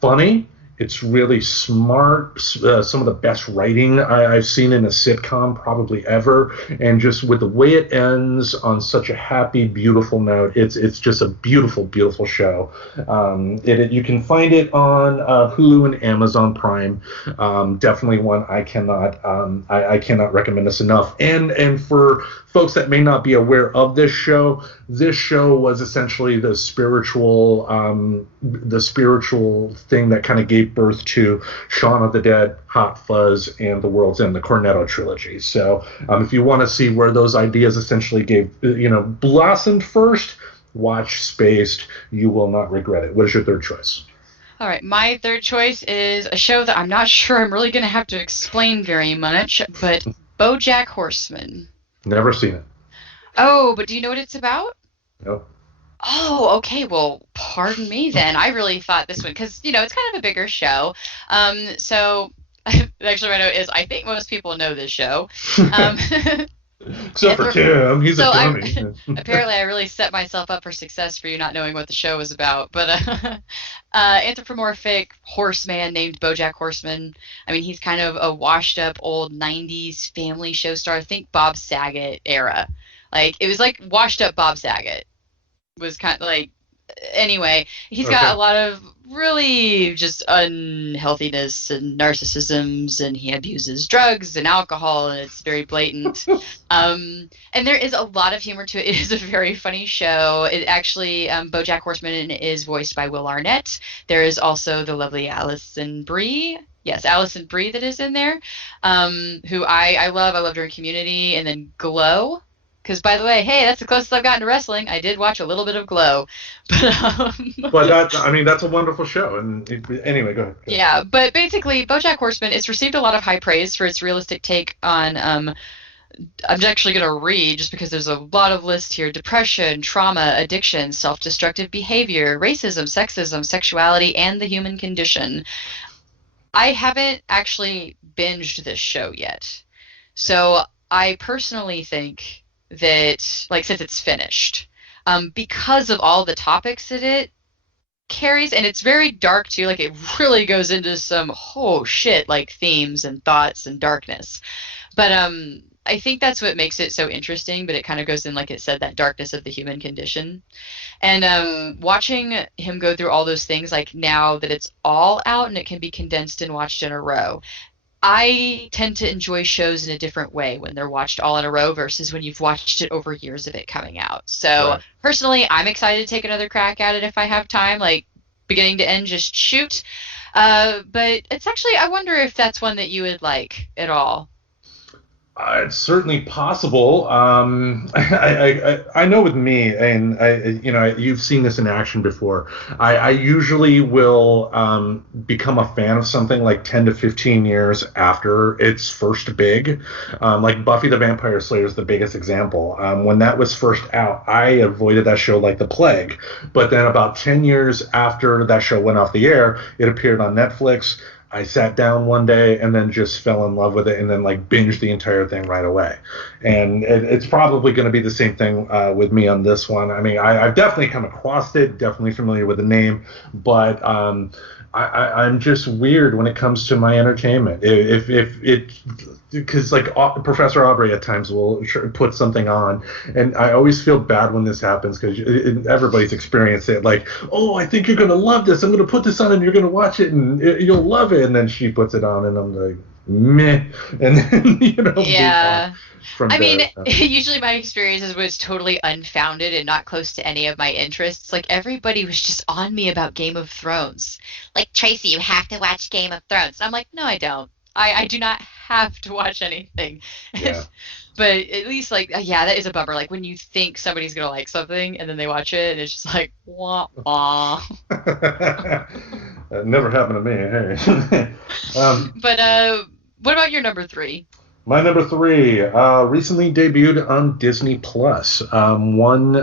funny. It's really smart. Some of the best writing I've seen in a sitcom probably ever, and just with the way it ends on such a happy, beautiful note, it's just a beautiful, beautiful show. You can find it on Hulu and Amazon Prime. Definitely one I cannot recommend this enough. And for folks that may not be aware of this show was essentially the spiritual thing that kind of gave birth to Shaun of the Dead, Hot Fuzz, and The World's End, the Cornetto trilogy. So if you want to see where those ideas essentially blossomed first, watch Spaced. You will not regret it. What is your third choice? All right, my third choice is a show that I'm not sure I'm really going to have to explain very much, but BoJack Horseman. Never seen it. Oh, but do you know what it's about? No. Oh, okay. Well, pardon me then. I really thought this one, because, it's kind of a bigger show. So actually my note is I think most people know this show. Except for Tim. He's a dummy. Apparently I really set myself up for success for you not knowing what the show was about. But anthropomorphic horseman named BoJack Horseman. I mean, he's kind of a washed up old 90s family show star. Think Bob Saget era. Like, it was like washed up Bob Saget. Was kind of like, anyway, he's got a lot of really just unhealthiness and narcissisms, and he abuses drugs and alcohol, and it's very blatant. And there is a lot of humor to it. It is a very funny show. It actually, BoJack Horseman is voiced by Will Arnett. There is also the lovely Alison Brie. Yes, Alison Brie that is in there, who I love. I loved her in Community, and then Glow. Because, by the way, hey, that's the closest I've gotten to wrestling. I did watch a little bit of Glow. But that's a wonderful show. And anyway, go ahead. Yeah, but basically, BoJack Horseman, it's received a lot of high praise for its realistic take on, I'm actually going to read just because there's a lot of lists here: depression, trauma, addiction, self-destructive behavior, racism, sexism, sexuality, and the human condition. I haven't actually binged this show yet. So I personally think that, like, since it's finished, because of all the topics that it carries, and it's very dark too, like it really goes into some like themes and thoughts and darkness, but I think that's what makes it so interesting. But it kind of goes in, like it said, that darkness of the human condition, and watching him go through all those things, like now that it's all out and it can be condensed and watched in a row, I tend to enjoy shows in a different way when they're watched all in a row versus when you've watched it over years of it coming out. So Personally, I'm excited to take another crack at it if I have time, like beginning to end, just shoot. But it's actually, I wonder if that's one that you would like at all. It's certainly possible. I know with me, and you've seen this in action before. I usually will become a fan of something like 10 to 15 years after it's first big. Like Buffy the Vampire Slayer is the biggest example. When that was first out, I avoided that show like the plague. But then about 10 years after that show went off the air, it appeared on Netflix. I sat down one day and then just fell in love with it, and then like binged the entire thing right away. And it's probably going to be the same thing with me on this one. I mean, I've definitely come across it, definitely familiar with the name, but I'm just weird when it comes to my entertainment. Because like Professor Aubrey at times will put something on, and I always feel bad when this happens because everybody's experienced it. Like, oh, I think you're gonna love this. I'm gonna put this on, and you're gonna watch it, and you'll love it. And then she puts it on, and I'm like, meh. And then yeah. From usually my experiences was totally unfounded and not close to any of my interests. Like, everybody was just on me about Game of Thrones. Like, Tracy, you have to watch Game of Thrones. And I'm like, no, I don't. I do not have to watch anything. Yeah. But at least, like, yeah, that is a bummer. Like, when you think somebody's going to like something and then they watch it and it's just like, wah, wah. That never happened to me. Hey. But what about your number 3? My number 3 recently debuted on Disney Plus. One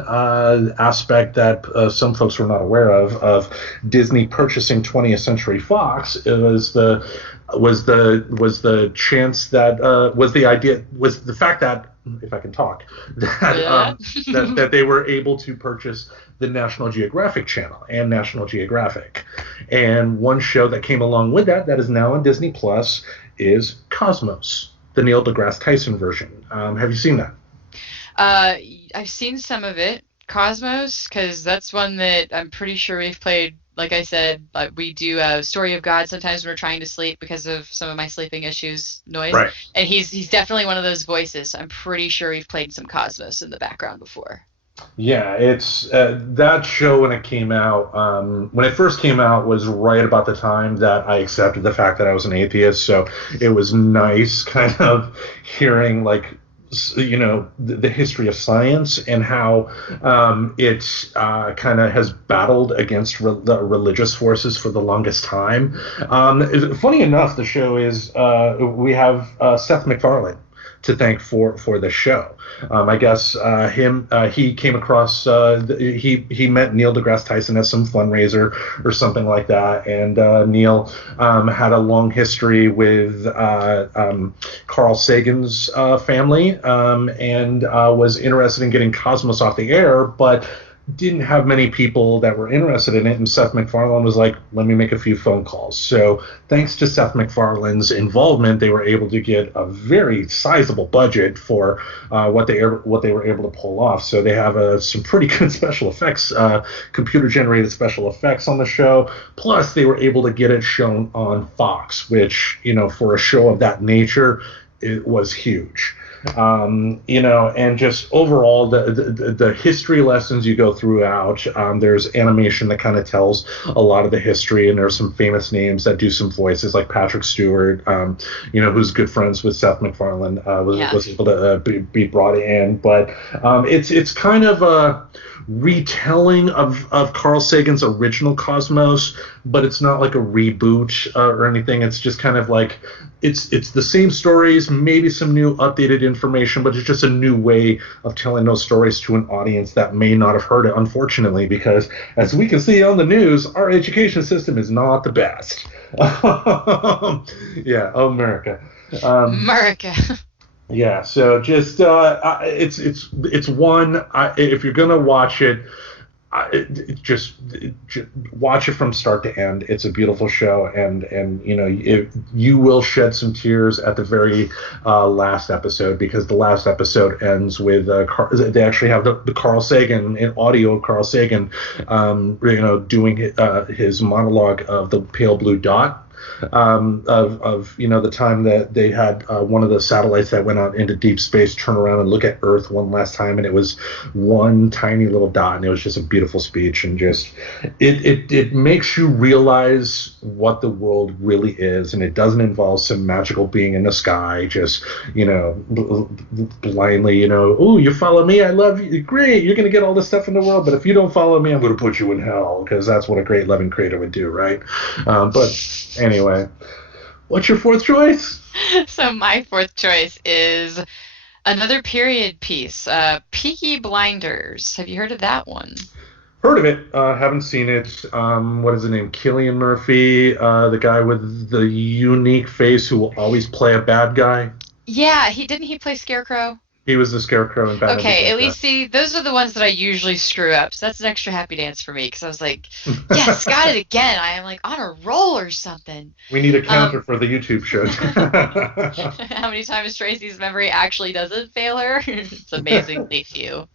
aspect that some folks were not aware of Disney purchasing 20th Century Fox was the chance that was the fact that if I can talk, Yeah. that they were able to purchase the National Geographic Channel and National Geographic. And one show that came along with that is now on Disney Plus is Cosmos, the Neil deGrasse Tyson version. Have you seen that? I've seen some of it, Cosmos, because that's one that I'm pretty sure we've played. Like I said, we do a Story of God sometimes when we're trying to sleep because of some of my sleeping issues, noise. Right. And he's definitely one of those voices. So I'm pretty sure we've played some Cosmos in the background before. Yeah, it's that show when it came out, when it first came out was right about the time that I accepted the fact that I was an atheist. So it was nice kind of hearing the history of science and how it kind of has battled against the religious forces for the longest time. Funny enough, the show is we have Seth MacFarlane to thank for the show. I guess he came across he met Neil deGrasse Tyson at some fundraiser or something like that, and Neil had a long history with Carl Sagan's family, and was interested in getting Cosmos off the air, but didn't have many people that were interested in it, and Seth MacFarlane was like, let me make a few phone calls. So thanks to Seth MacFarlane's involvement, they were able to get a very sizable budget for what they were able to pull off. So they have some pretty good special effects, computer-generated special effects on the show. Plus, they were able to get it shown on Fox, which, for a show of that nature, it was huge. And just overall the history lessons you go throughout. There's animation that kind of tells a lot of the history, and there's some famous names that do some voices, like Patrick Stewart, who's good friends with Seth MacFarlane, was able to be brought in. But it's kind of a retelling of Carl Sagan's original Cosmos, but it's not like a reboot or anything. It's just kind of like it's the same stories, maybe some new updated information, but it's just a new way of telling those stories to an audience that may not have heard it, unfortunately, because as we can see on the news, our education system is not the best. Yeah, America. America. Yeah, so just it's one. If you're gonna watch it, just watch it from start to end. It's a beautiful show, and you will shed some tears at the very last episode, because the last episode ends with they actually have the Carl Sagan, an audio of Carl Sagan, doing his monologue of the pale blue dot. Of the time that they had one of the satellites that went out into deep space turn around and look at Earth one last time, and it was one tiny little dot, and it was just a beautiful speech, and just it makes you realize what the world really is, and it doesn't involve some magical being in the sky just blindly oh, you follow me, I love you, great, you're gonna get all this stuff in the world, but if you don't follow me, I'm gonna put you in hell, because that's what a great loving creator would do, right? But anyway, what's your fourth choice? So my fourth choice is another period piece, Peaky Blinders. Have you heard of that one? Heard of it. Haven't seen it. What is his name? Cillian Murphy, the guy with the unique face who will always play a bad guy. Yeah, didn't he play Scarecrow? He was the Scarecrow in Batman. Okay, at least see, those are the ones that I usually screw up. So that's an extra happy dance for me, because I was like, yes, got it again. I am like on a roll or something. We need a counter for the YouTube show. How many times Tracy's memory actually doesn't fail her? It's amazingly few.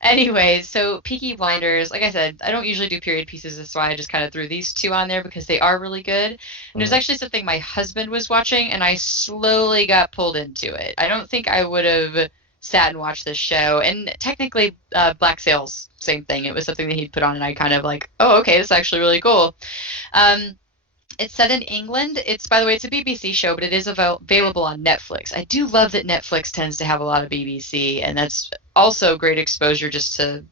Anyway, so Peaky Blinders, like I said, I don't usually do period pieces. That's why I just kind of threw these two on there, because they are really good. And it was actually something my husband was watching, and I slowly got pulled into it. I don't think I would have sat and watched this show. And technically, Black Sails, same thing. It was something that he'd put on, and I kind of like, oh, okay, this is actually really cool. It's set in England. By the way, it's a BBC show, but it is available on Netflix. I do love that Netflix tends to have a lot of BBC, and that's also great exposure just to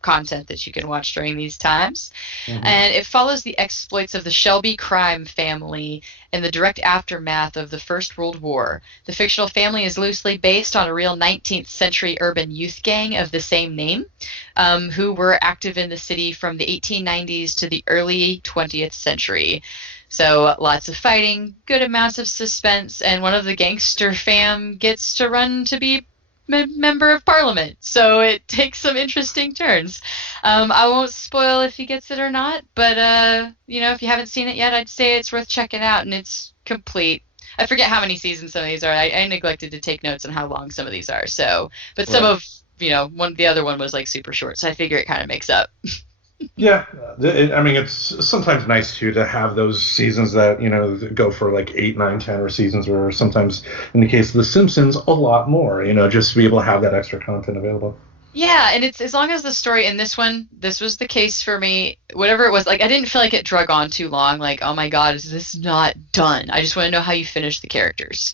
content that you can watch during these times. Mm-hmm. And it follows the exploits of the Shelby crime family in the direct aftermath of the First World War. The fictional family is loosely based on a real 19th century urban youth gang of the same name, who were active in the city from the 1890s to the early 20th century. So lots of fighting, good amounts of suspense, and one of the gangster fam gets to run to be member of parliament, so it takes some interesting turns. I won't spoil if he gets it or not, but if you haven't seen it yet, I'd say it's worth checking out, and it's complete. I forget how many seasons some of these are. I neglected to take notes on how long some of these are. So, but some of the other one was like super short, so I figure it kind of makes up. Yeah, it's sometimes nice too to have those seasons that go for like 8, 9, 10, or seasons, or sometimes in the case of The Simpsons, a lot more. Just to be able to have that extra content available. Yeah, and it's as long as the story in this was the case for me. Whatever it was, like I didn't feel like it drug on too long. Like, oh my God, is this not done? I just want to know how you finish the characters.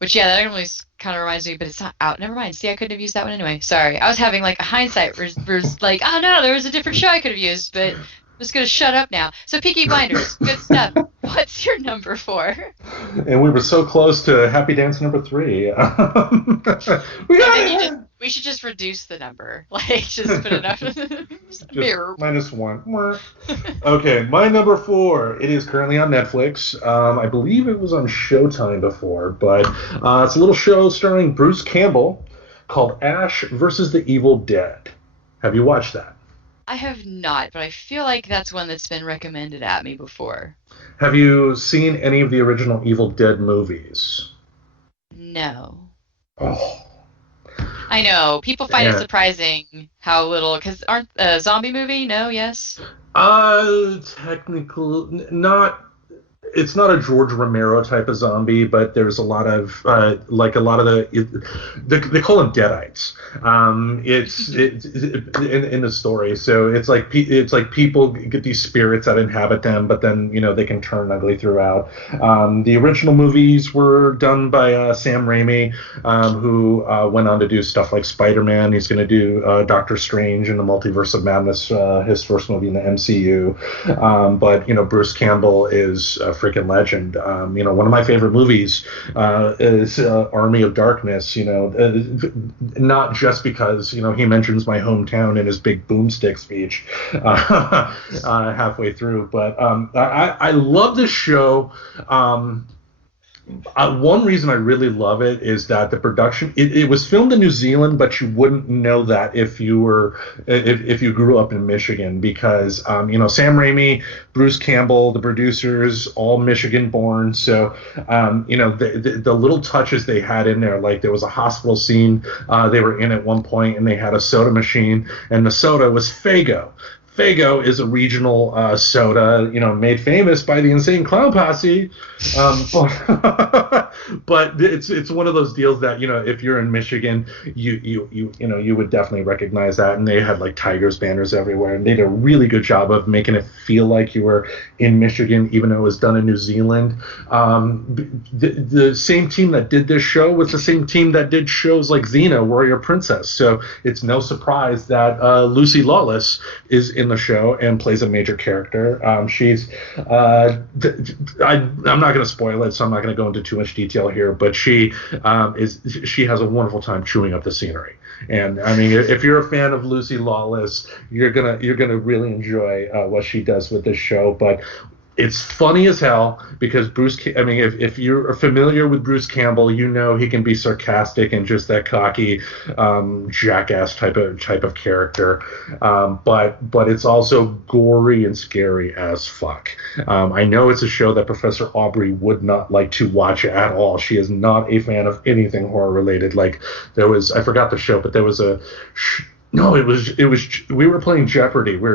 Which, yeah, that always kind of reminds me, but it's not out. Never mind. See, I couldn't have used that one anyway. Sorry. I was having, like, a hindsight where like, oh, no, there was a different show I could have used, but I'm just going to shut up now. So, Peaky Blinders, good stuff. What's your number 4? And we were so close to Happy Dance number 3. We should just reduce the number. Like, just put it up. Just -1. Okay, my number 4. It is currently on Netflix. I believe it was on Showtime before, but it's a little show starring Bruce Campbell called Ash versus the Evil Dead. Have you watched that? I have not, but I feel like that's one that's been recommended at me before. Have you seen any of the original Evil Dead movies? No. Oh. I know. People find it surprising how little, because aren't a zombie movie? No, yes? Technically, not. It's not a George Romero type of zombie, but there's a lot of they call them deadites. It's in the story, so it's like people get these spirits that inhabit them, but then they can turn ugly throughout. The original movies were done by Sam Raimi, who went on to do stuff like Spider-Man. He's going to do Doctor Strange and the Multiverse of Madness, his first movie in the MCU. But Bruce Campbell is a freaking legend. One of my favorite movies is Army of Darkness. Not just because he mentions my hometown in his big boomstick speech halfway through, but I love this show. One reason I really love it is that the production, it was filmed in New Zealand, but you wouldn't know that if you grew up in Michigan, because Sam Raimi, Bruce Campbell, the producers, all Michigan born. So the little touches they had in there, like there was a hospital scene they were in at one point, and they had a soda machine, and the soda was Faygo. Faygo is a regional soda, made famous by the Insane Clown Posse. But it's one of those deals that if you're in Michigan, you would definitely recognize that. And they had like Tigers banners everywhere, and they did a really good job of making it feel like you were in Michigan, even though it was done in New Zealand. The same team that did this show was the same team that did shows like Xena, Warrior Princess. So it's no surprise that Lucy Lawless is in the show and plays a major character. She's I'm not going to spoil it, so I'm not going to go into too much detail here, but she has a wonderful time chewing up the scenery. And I mean, if you're a fan of Lucy Lawless, you're gonna really enjoy what she does with this show. But it's funny as hell because if you're familiar with Bruce Campbell, he can be sarcastic and just that cocky jackass type of character. But it's also gory and scary as fuck. I know it's a show that Professor Aubrey would not like to watch at all. She is not a fan of anything horror related. Like I forgot the show, but there was a. No, it was. We were playing Jeopardy. We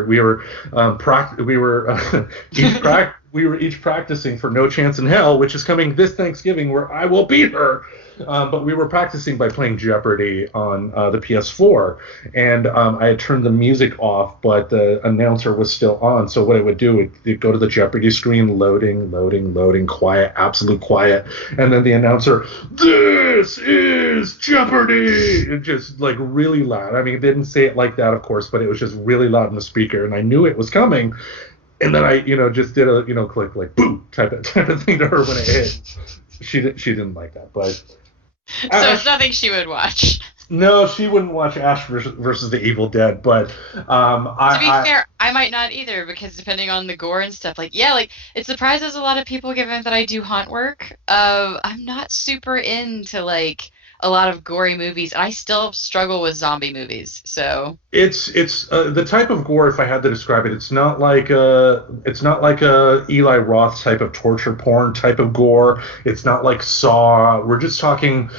were each practicing for No Chance in Hell, which is coming this Thanksgiving, where I will beat her. But we were practicing by playing Jeopardy on the PS4, and I had turned the music off, but the announcer was still on. So what it would do, it'd go to the Jeopardy screen, loading, quiet, absolute quiet, and then the announcer, "This is Jeopardy!" It just like really loud. I mean, it didn't say it like that, of course, but it was just really loud in the speaker, and I knew it was coming. And then I, just did a, click like boo type of thing to her when it hit. She didn't like that, but. So it's nothing she would watch. No, she wouldn't watch Ash versus the Evil Dead, but to be fair, I might not either, because depending on the gore and stuff, it surprises a lot of people given that I do haunt work. I'm not super into a lot of gory movies, and I still struggle with zombie movies. So It's the type of gore. If I had to describe it, it's not like a Eli Roth type of torture porn type of gore. It's not like Saw. We're just talking,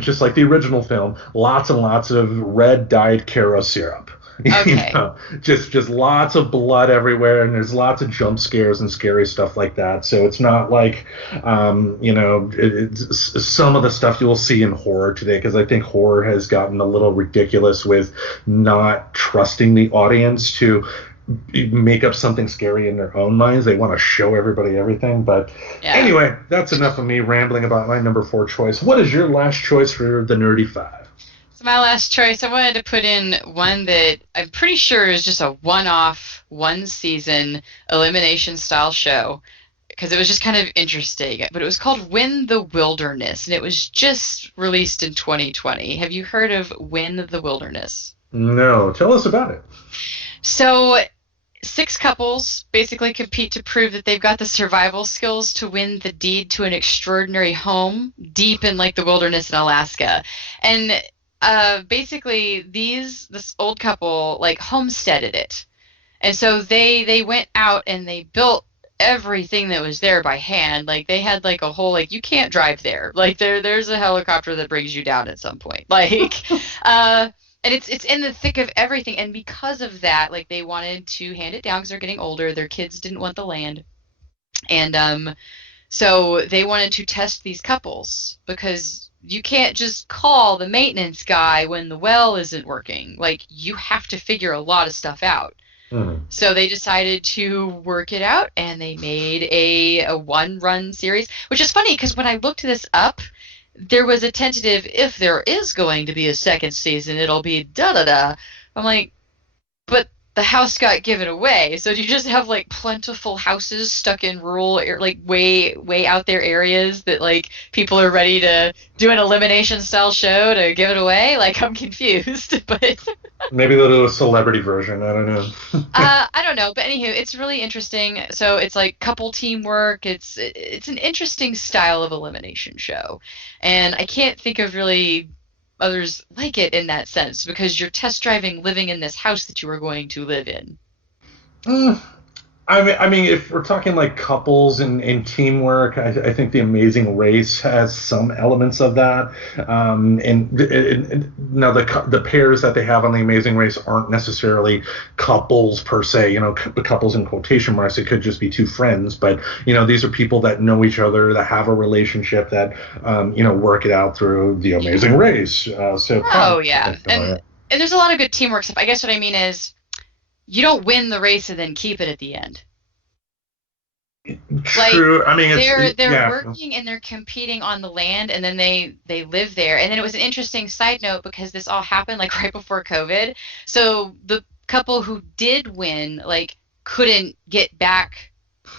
just like the original film, lots and lots of red dyed Caro syrup. Okay. Just lots of blood everywhere, and there's lots of jump scares and scary stuff like that. So it's not like, it's some of the stuff you will see in horror today, because I think horror has gotten a little ridiculous with not trusting the audience to make up something scary in their own minds. They want to show everybody everything. But anyway, that's enough of me rambling about my number 4 choice. What is your last choice for the Nerdy 5? So my last choice, I wanted to put in one that I'm pretty sure is just a one-off, one-season elimination-style show, because it was just kind of interesting. But it was called Win the Wilderness, and it was just released in 2020. Have you heard of Win the Wilderness? No. Tell us about it. So 6 couples basically compete to prove that they've got the survival skills to win the deed to an extraordinary home deep in like the wilderness in Alaska. And basically this old couple like homesteaded it, and so they went out and they built everything that was there by hand. Like they had like a whole, like, you can't drive there, like there's a helicopter that brings you down at some point, like and it's in the thick of everything. And because of that, like, they wanted to hand it down because they're getting older, their kids didn't want the land, and so they wanted to test these couples, because you can't just call the maintenance guy when the well isn't working. Like, you have to figure a lot of stuff out. Mm-hmm. So they decided to work it out, and they made a one-run series, which is funny because when I looked this up, there was a tentative, if there is going to be a second season, it'll be da-da-da. I'm like, but the house got given away. So do you just have like plentiful houses stuck in rural, like way out there areas that like people are ready to do an elimination style show to give it away? Like, I'm confused, but maybe they'll do a celebrity version. I don't know. I don't know, but anywho, it's really interesting. So it's like couple teamwork. It's an interesting style of elimination show, and I can't think of really others like it in that sense, because you're test driving living in this house that you are going to live in. I mean, if we're talking like couples and teamwork, I think The Amazing Race has some elements of that. And now the pairs that they have on The Amazing Race aren't necessarily couples per se, couples in quotation marks. It could just be 2 friends, but these are people that know each other, that have a relationship, that work it out through The Amazing Race. And there's a lot of good teamwork stuff. I guess what I mean is, you don't win the race and then keep it at the end. True. Like, I mean, they're working and they're competing on the land, and then they live there. And then it was an interesting side note, because this all happened like right before COVID. So the couple who did win like couldn't get back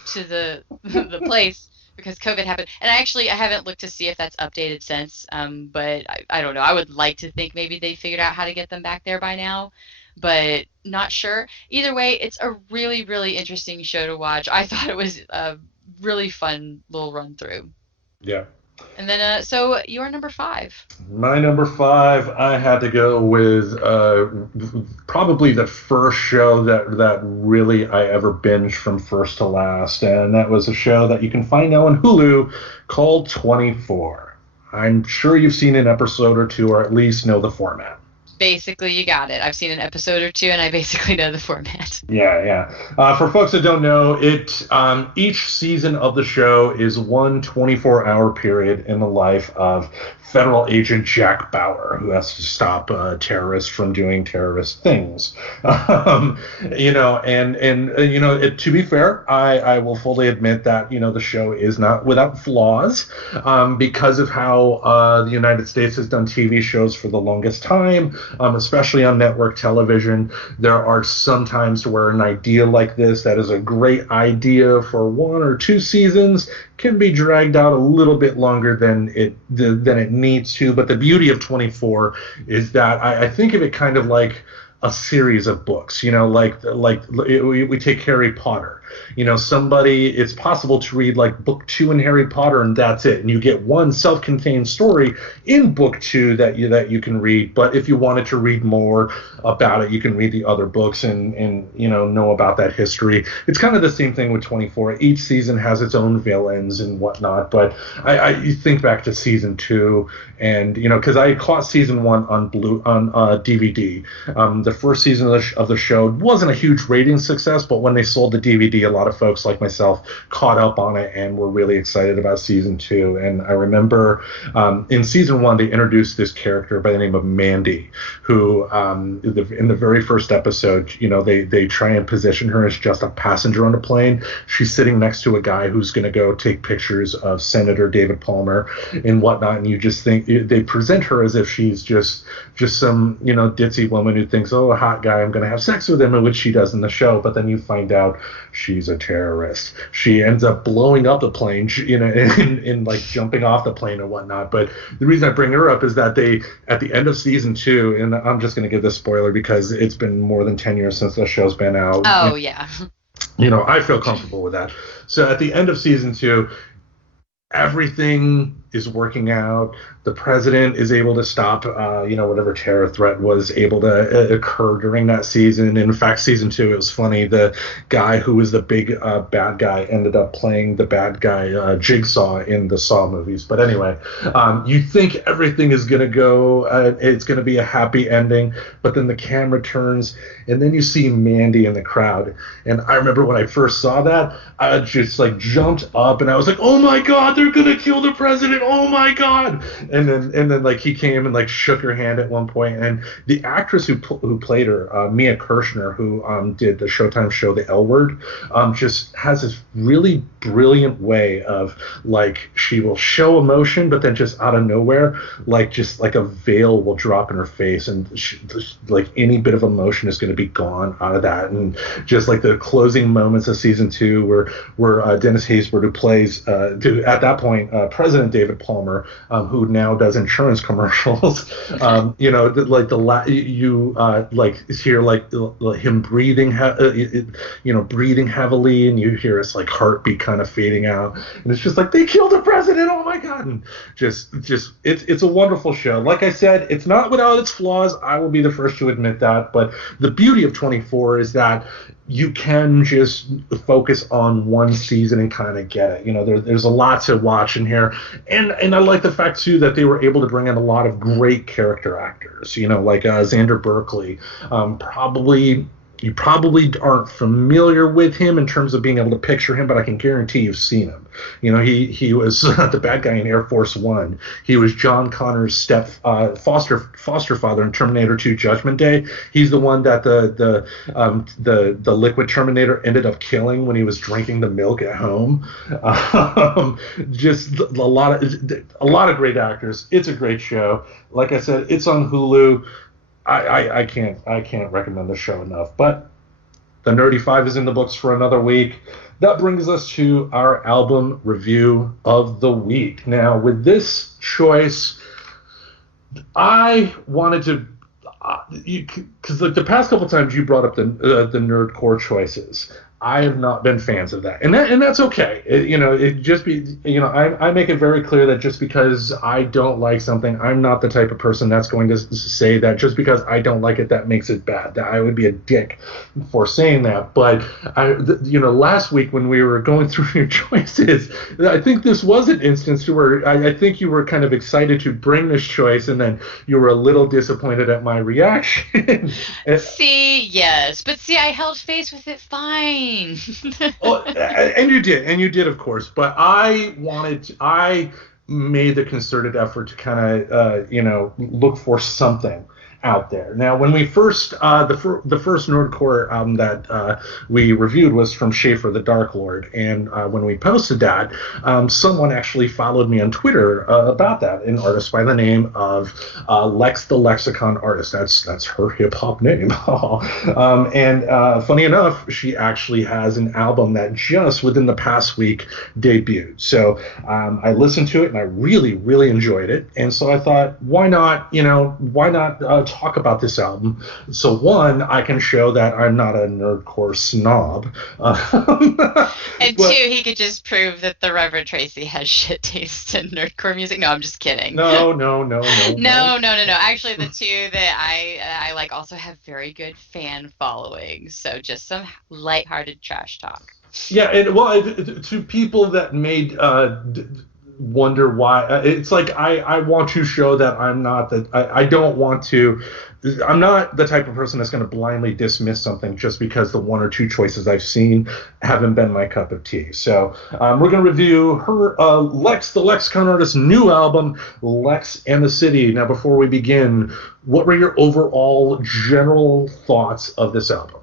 to the place because COVID happened. And I haven't looked to see if that's updated since. But I don't know. I would like to think maybe they figured out how to get them back there by now, but not sure. Either way, it's a really, really interesting show to watch. I thought it was a really fun little run through. Yeah. And then, so your number 5. My number 5, I had to go with probably the first show that really I ever binged from first to last, and that was a show that you can find now on Hulu called 24. I'm sure you've seen an episode or 2, or at least know the format. Basically, you got it. I've seen an episode or 2, and I basically know the format. Yeah. For folks that don't know, each season of the show is one 24-hour period in the life of federal agent Jack Bauer, who has to stop terrorists from doing terrorist things. To be fair, I will fully admit that the show is not without flaws, because of how the United States has done TV shows for the longest time, especially on network television. There are some times where an idea like this, that is a great idea for 1 or 2 seasons, can be dragged out a little bit longer than it needs to. But the beauty of 24 is that I think of it kind of like a series of books. We take Harry Potter. It's possible to read like book 2 in Harry Potter and that's it, and you get one self-contained story in book 2 that you can read. But if you wanted to read more about it, you can read the other books and know about that history. It's kind of the same thing with 24. Each season has its own villains and whatnot. But you think back to season 2, and because I caught season 1 on DVD. The first season of the show wasn't a huge rating success, but when they sold the DVD, a lot of folks like myself caught up on it and were really excited about season 2. And I remember in season 1 they introduced this character by the name of Mandy, who in the very first episode, they try and position her as just a passenger on the plane. She's sitting next to a guy who's going to go take pictures of Senator David Palmer and whatnot, and you just think they present her as if she's just some ditzy woman who thinks, oh, a hot guy, I'm going to have sex with him, which she does in the show. But then you find out she's a terrorist. She ends up blowing up the plane, and like jumping off the plane and whatnot. But the reason I bring her up is that they, at the end of season 2, and I'm just going to give this spoiler because it's been more than 10 years since the show's been out. Oh, yeah. I feel comfortable with that. So at the end of season 2, everything is working out. The president is able to stop, whatever terror threat was able to occur during that season. In fact, season 2, it was funny. The guy who was the big bad guy ended up playing the bad guy Jigsaw in the Saw movies. But anyway, you think everything is going to go, it's going to be a happy ending, but then the camera turns, and then you see Mandy in the crowd. And I remember when I first saw that, I just like jumped up, and I was like, oh my God, they're going to kill the president. Oh my God. And then like he came and like shook her hand at one point, and the actress who played her, Mia Kirshner, who did the Showtime show The L Word, just has this really brilliant way of like she will show emotion, but then just out of nowhere, like just like a veil will drop in her face, and like any bit of emotion is going to be gone out of that. And just like the closing moments of season 2, where Dennis Haysbert, who plays at that point President David Palmer, who now does insurance commercials, hear like him breathing heavily, and you hear his like heartbeat kind of fading out, and it's just like, they killed the president, oh my God. And just it's a wonderful show. Like I said, it's not without its flaws. I will be the first to admit that, but the beauty of 24 is that you can just focus on one season and kind of get it. There's a lot to watch in here, and I like the fact too that they were able to bring in a lot of great character actors. Like Xander Berkeley. You probably aren't familiar with him in terms of being able to picture him, but I can guarantee you've seen him. He was the bad guy in Air Force One. He was John Connor's foster father in Terminator 2: Judgment Day. He's the one that the liquid Terminator ended up killing when he was drinking the milk at home. Just a lot of great actors. It's a great show. Like I said, it's on Hulu. I can't recommend the show enough. But the Nerdy 5 is in the books for another week. That brings us to our album review of the week. Now, with this choice, I wanted to, because the past couple times you brought up the nerdcore choices, I have not been fans of that, and that's okay. I make it very clear that just because I don't like something, I'm not the type of person that's going to say that just because I don't like it, that makes it bad. That I would be a dick for saying that. But last week when we were going through your choices, I think this was an instance where I think you were kind of excited to bring this choice, and then you were a little disappointed at my reaction. Yes, but I held face with it fine. Oh, and you did, of course. But I made the concerted effort to kind of, look for something out there. Now, when we first, the first nerdcore album that we reviewed was from Schaefer the Dark Lord, and when we posted that, someone actually followed me on Twitter about that, an artist by the name of Lex the Lexicon Artist. That's her hip hop name. And funny enough, she actually has an album that just within the past week debuted. So I listened to it and I really, really enjoyed it, and so I thought, why not to talk about this album. So one, I can show that I'm not a nerdcore snob. And two, he could just prove that the Reverend Tracy has shit taste in nerdcore music. No, I'm just kidding. No. No. Actually, the two that I like also have very good fan followings. So just some lighthearted trash talk. Yeah, and well, to people that made wonder why, it's like I want to show that I'm not that I don't want to. I'm not the type of person that's going to blindly dismiss something just because the one or two choices I've seen haven't been my cup of tea. So we're going to review her the Lexicon Artist's new album, Lex and the City. Now, before we begin, what were your overall general thoughts of this album?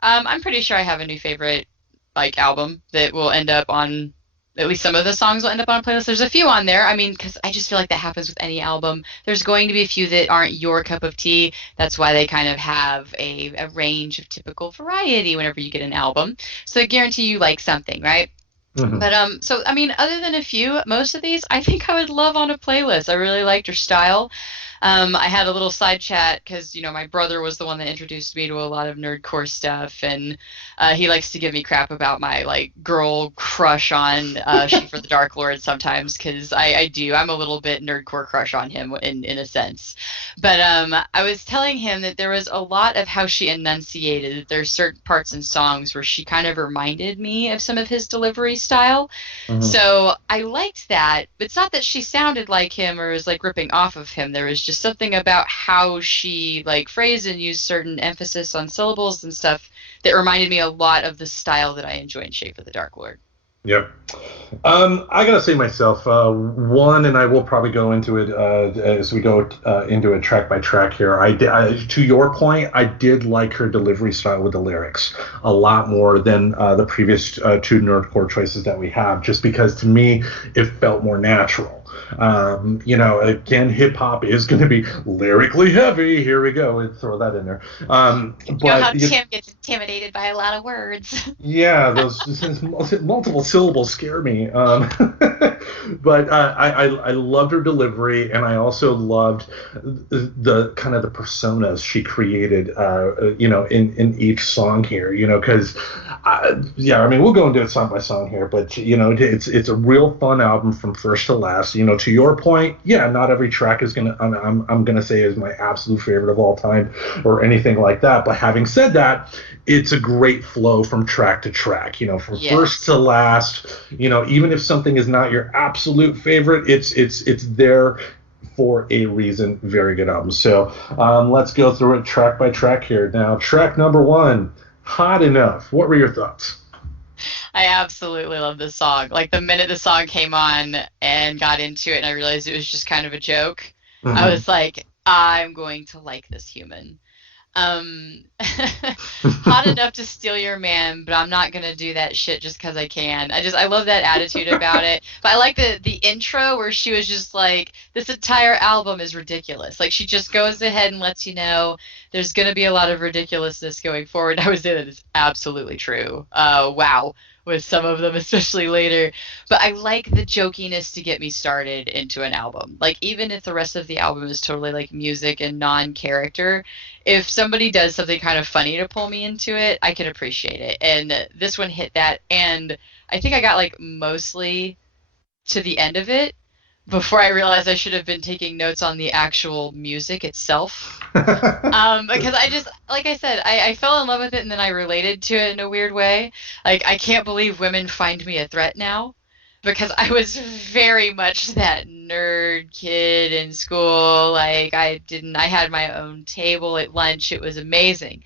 I'm pretty sure I have a new favorite album that will end up on. At least some of the songs will end up on a playlist. There's a few on there. I mean, because I just feel like that happens with any album. There's going to be a few that aren't your cup of tea. That's why they kind of have a range of typical variety whenever you get an album. So I guarantee you like something, right? Mm-hmm. But so I mean, other than a few, most of these I think I would love on a playlist. I really liked her style. I had a little side chat because, my brother was the one that introduced me to a lot of nerdcore stuff, and he likes to give me crap about my, girl crush on Schiffer the Dark Lord sometimes, because I do. I'm a little bit nerdcore crush on him in a sense. But I was telling him that there was a lot of how she enunciated. There's certain parts in songs where she kind of reminded me of some of his delivery style. Mm-hmm. So I liked that. It's not that she sounded like him or was, ripping off of him. There was just something about how she phrased and used certain emphasis on syllables and stuff that reminded me a lot of the style that I enjoy in Schiffer the Dark Lord. Yep. I gotta say myself, one, and I will probably go into it as we go into it track by track here. To your point, I did like her delivery style with the lyrics a lot more than the previous two nerdcore choices that we have, just because to me it felt more natural. Again, hip hop is going to be lyrically heavy. Here we go. And throw that in there. How Tim gets intimidated by a lot of words. Yeah, those multiple syllables scare me. But I loved her delivery, and I also loved the kind of the personas she created, in each song here, because, we'll go into it song by song here, but, it's a real fun album from first to last. To your point, not every track is I'm going to say is my absolute favorite of all time or anything like that. But having said that, it's a great flow from track to track, from first to last, even if something is not your absolute favorite, it's there for a reason. Very good album. So let's go through it track by track here. Now, track number 1, Hot Enough. What were your thoughts? I absolutely love this song. The minute the song came on and got into it and I realized it was just kind of a joke, mm-hmm. I was like, I'm going to like this human. Hot enough to steal your man, but I'm not going to do that shit just because I can. I love that attitude about it. But I like the intro where she was just like, this entire album is ridiculous. She just goes ahead and lets you know there's going to be a lot of ridiculousness going forward. I would say that is absolutely true. Wow. With some of them, especially later. But I like the jokiness to get me started into an album. Even if the rest of the album is totally music and non-character, if somebody does something kind of funny to pull me into it, I can appreciate it. And this one hit that. And I think I got mostly to the end of it before I realized I should have been taking notes on the actual music itself. Because I just, like I said, I fell in love with it and then I related to it in a weird way. I can't believe women find me a threat now, because I was very much that nerd kid in school. I had my own table at lunch. It was amazing.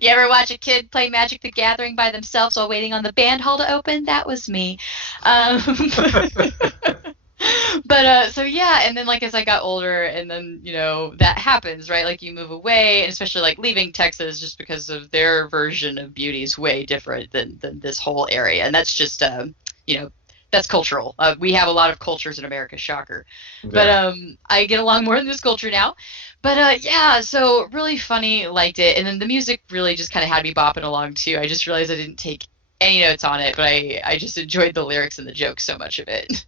You ever watch a kid play Magic the Gathering by themselves while waiting on the band hall to open? That was me. But so yeah, and then as I got older, and then that happens, right? You move away, and especially leaving Texas, just because of their version of beauty is way different than this whole area, and that's just that's cultural. We have a lot of cultures in America, shocker. Yeah. But I get along more in this culture now. But so really funny, liked it, and then the music really just kind of had me bopping along too. I just realized I didn't take any notes on it, but I just enjoyed the lyrics and the jokes so much of it.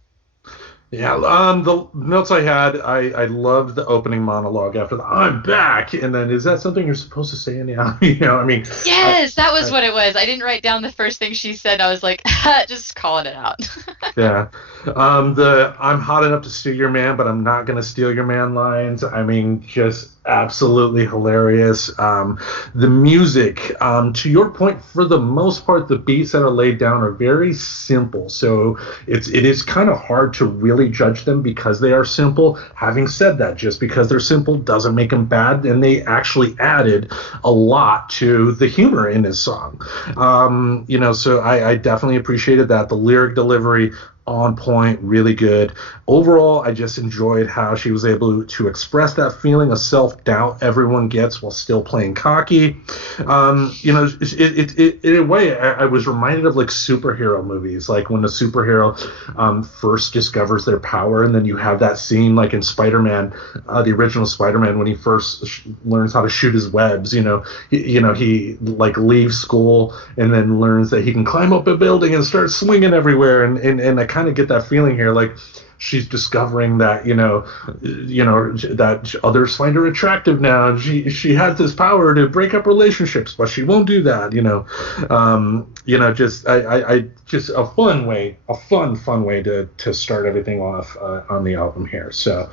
Yeah, the notes I had, I loved the opening monologue after the "I'm back," and then is that something you're supposed to say anyhow? I mean, I, Yes, that was I what it was. I didn't write down the first thing she said. I was like, just calling it out. yeah, the "I'm hot enough to steal your man, but I'm not gonna steal your man" lines. I mean, just absolutely hilarious. The music, to your point, for the most part, the beats that are laid down are very simple, so it is kind of hard to really judge them because they are simple. Having said that, just because they're simple doesn't make them bad, and they actually added a lot to the humor in this song. So I definitely appreciated that. The lyric delivery on point, really good. Overall, I just enjoyed how she was able to express that feeling of self doubt everyone gets while still playing cocky. In a way, I was reminded of like superhero movies, like when the superhero first discovers their power, and then you have that scene like in Spider-Man, the original Spider-Man, when he first learns how to shoot his webs. He like leaves school and then learns that he can climb up a building and start swinging everywhere, and I kind of get that feeling here, like she's discovering that that others find her attractive now, and she has this power to break up relationships, but she won't do that. Just I just a fun way to start everything off on the album here. So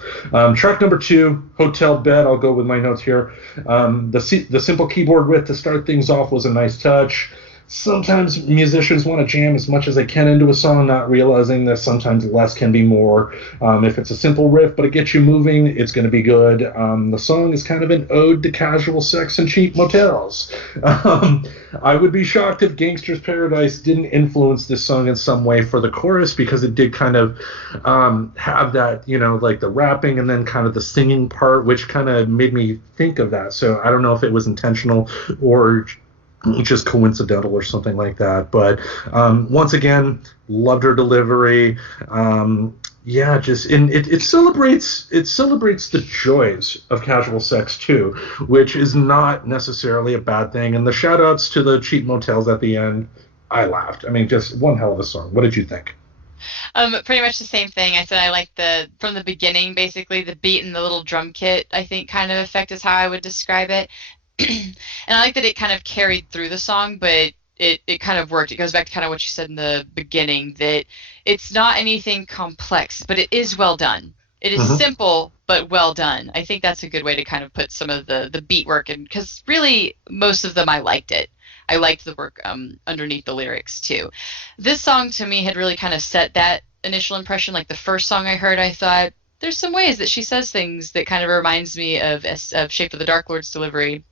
track number 2, Hotel Bed. I'll go with my notes here. The simple keyboard riff to start things off was a nice touch. Sometimes musicians want to jam as much as they can into a song, not realizing that sometimes less can be more. If it's a simple riff, but it gets you moving, it's going to be good. The song is kind of an ode to casual sex and cheap motels. I would be shocked if Gangster's Paradise didn't influence this song in some way for the chorus, because it did kind of have that, like the rapping and then kind of the singing part, which kind of made me think of that. So I don't know if it was intentional or just coincidental or something like that. But once again, loved her delivery. It celebrates the joys of casual sex too, which is not necessarily a bad thing. And the shout outs to the cheap motels at the end, I laughed. I mean, just one hell of a song. What did you think? Pretty much the same thing. I said I like from the beginning, basically the beat and the little drum kit, I think kind of effect is how I would describe it. And I like that it kind of carried through the song, but it kind of worked. It goes back to kind of what you said in the beginning, that it's not anything complex, but it is well done. It is simple, but well done. I think that's a good way to kind of put some of the beat work in, because really most of them I liked it. I liked the work underneath the lyrics too. This song to me had really kind of set that initial impression. Like the first song I heard, I thought there's some ways that she says things that kind of reminds me of Shape of the Dark Lord's delivery.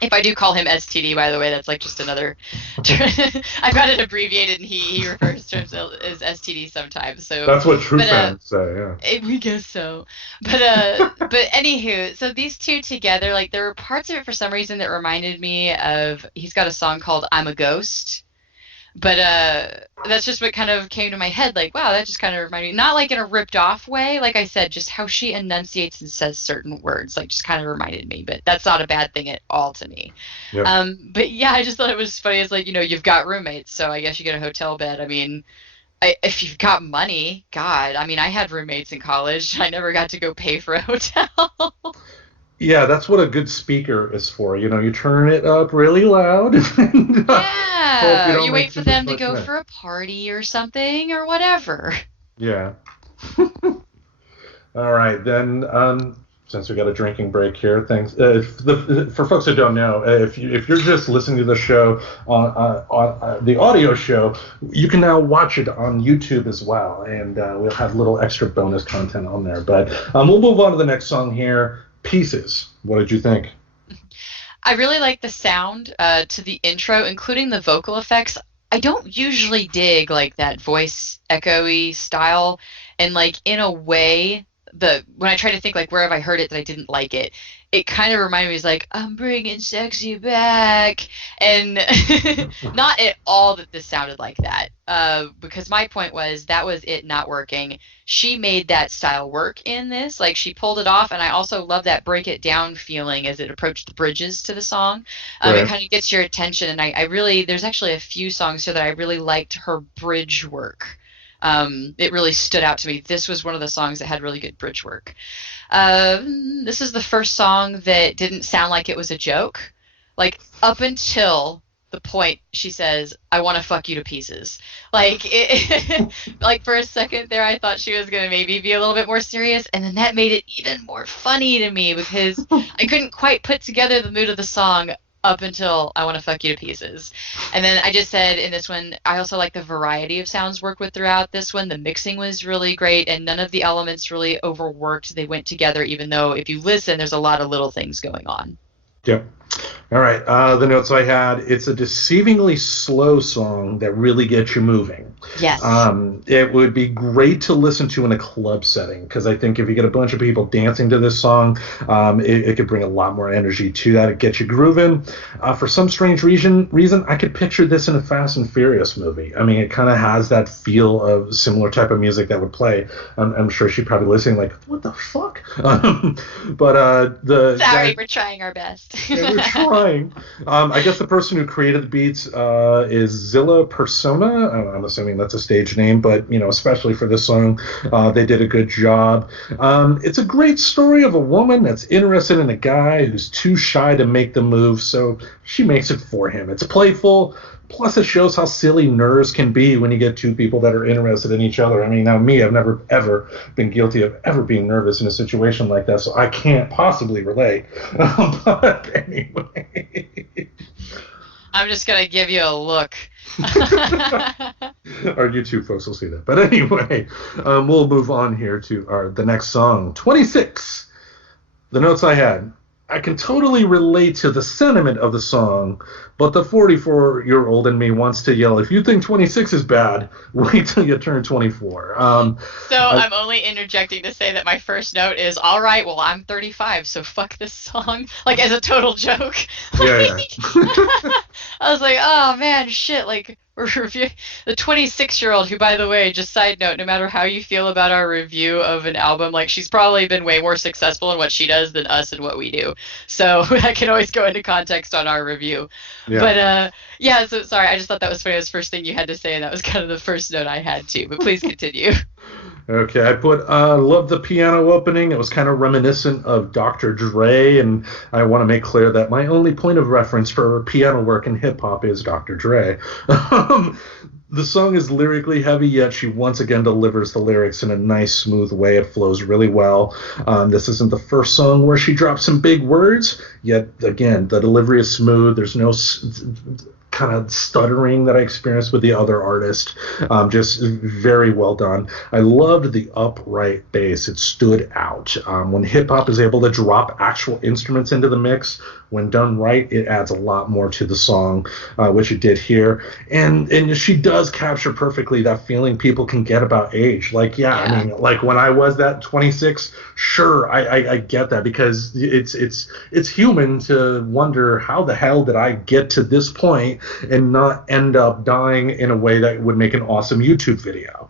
If I do call him STD, by the way, that's like just another. I've got it abbreviated, and he refers to himself as STD sometimes. So that's what true fans say. Yeah, we guess so. But anywho, so these two together, like there were parts of it for some reason that reminded me of. He's got a song called "I'm a Ghost." But that's just what kind of came to my head. Like, wow, that just kind of reminded me, not like in a ripped off way, like I said, just how she enunciates and says certain words, like just kind of reminded me. But that's not a bad thing at all to me. Yep. But yeah, I just thought it was funny. It's like, you've got roommates, so I guess you get a hotel bed. I mean, if you've got money, God, I mean, I had roommates in college. I never got to go pay for a hotel. Yeah, that's what a good speaker is for. You turn it up really loud. And, yeah, you wait for them to go for a party or something or whatever. Yeah. All right, then. Since we got a drinking break here, thanks. For folks who don't know, if you're just listening to the show on the audio show, you can now watch it on YouTube as well, and we'll have little extra bonus content on there. But we'll move on to the next song here. Pieces. What did you think? I really like the sound to the intro, including the vocal effects. I don't usually dig like that voice echoey style, and like in a way, when I try to think like where have I heard it that I didn't like it, it kind of reminded me, it's like, I'm bringing sexy back, and not at all that this sounded like that, because my point was that was it not working. She made that style work in this, like she pulled it off, and I also love that break it down feeling as it approached the bridges to the song. Right. It kind of gets your attention, and I really, there's actually a few songs here that I really liked her bridge work. It really stood out to me. This was one of the songs that had really good bridge work. This is the first song that didn't sound like it was a joke. Like, up until the point she says, "I want to fuck you to pieces." Like, like for a second there, I thought she was going to maybe be a little bit more serious. And then that made it even more funny to me because I couldn't quite put together the mood of the song up until "I want to fuck you to pieces." And then I just said in this one, I also like the variety of sounds worked with throughout this one. The mixing was really great, and none of the elements really overworked. They went together, even though if you listen, there's a lot of little things going on. Yep. All right. The notes I had, it's a deceivingly slow song that really gets you moving. Yes. It would be great to listen to in a club setting because I think if you get a bunch of people dancing to this song, it could bring a lot more energy to that. It gets you grooving. For some strange reason, I could picture this in a Fast and Furious movie. I mean, it kind of has that feel of similar type of music that would play. I'm sure she'd probably listening like, what the fuck? Sorry, we're trying our best. Yeah, we're trying. I guess the person who created the beats is Zilla Persona. I'm assuming that's a stage name, but especially for this song, they did a good job. It's a great story of a woman that's interested in a guy who's too shy to make the move, so she makes it for him. It's playful. Plus, it shows how silly nerves can be when you get two people that are interested in each other. I mean, now me, I've never, ever been guilty of ever being nervous in a situation like that, so I can't possibly relate. But anyway. I'm just going to give you a look. Our YouTube folks will see that. But anyway, we'll move on here to the next song, 26. The notes I had. I can totally relate to the sentiment of the song, but the 44-year-old in me wants to yell, if you think 26 is bad, wait till you turn 24. I'm only interjecting to say that my first note is, all right, well, I'm 35, so fuck this song, like as a total joke. Yeah. I was like, oh, man, shit, like, we're reviewing the 26-year-old who, by the way, just side note, no matter how you feel about our review of an album, like, she's probably been way more successful in what she does than us and what we do. So that can always go into context on our review. Yeah. But, so sorry, I just thought that was funny. It was the first thing you had to say, and that was kind of the first note I had, too. But please continue. Okay, I put, love the piano opening. It was kind of reminiscent of Dr. Dre, and I want to make clear that my only point of reference for piano work in hip-hop is Dr. Dre. The song is lyrically heavy, yet she once again delivers the lyrics in a nice, smooth way. It flows really well. This isn't the first song where she drops some big words, yet, again, the delivery is smooth. There's no kind of stuttering that I experienced with the other artist. Just very well done. I loved the upright bass. It stood out. When hip-hop is able to drop actual instruments into the mix, when done right, it adds a lot more to the song, which it did here. And she does capture perfectly that feeling people can get about age. Like, I mean, like when I was that 26, sure, I get that because it's human to wonder how the hell did I get to this point and not end up dying in a way that would make an awesome YouTube video,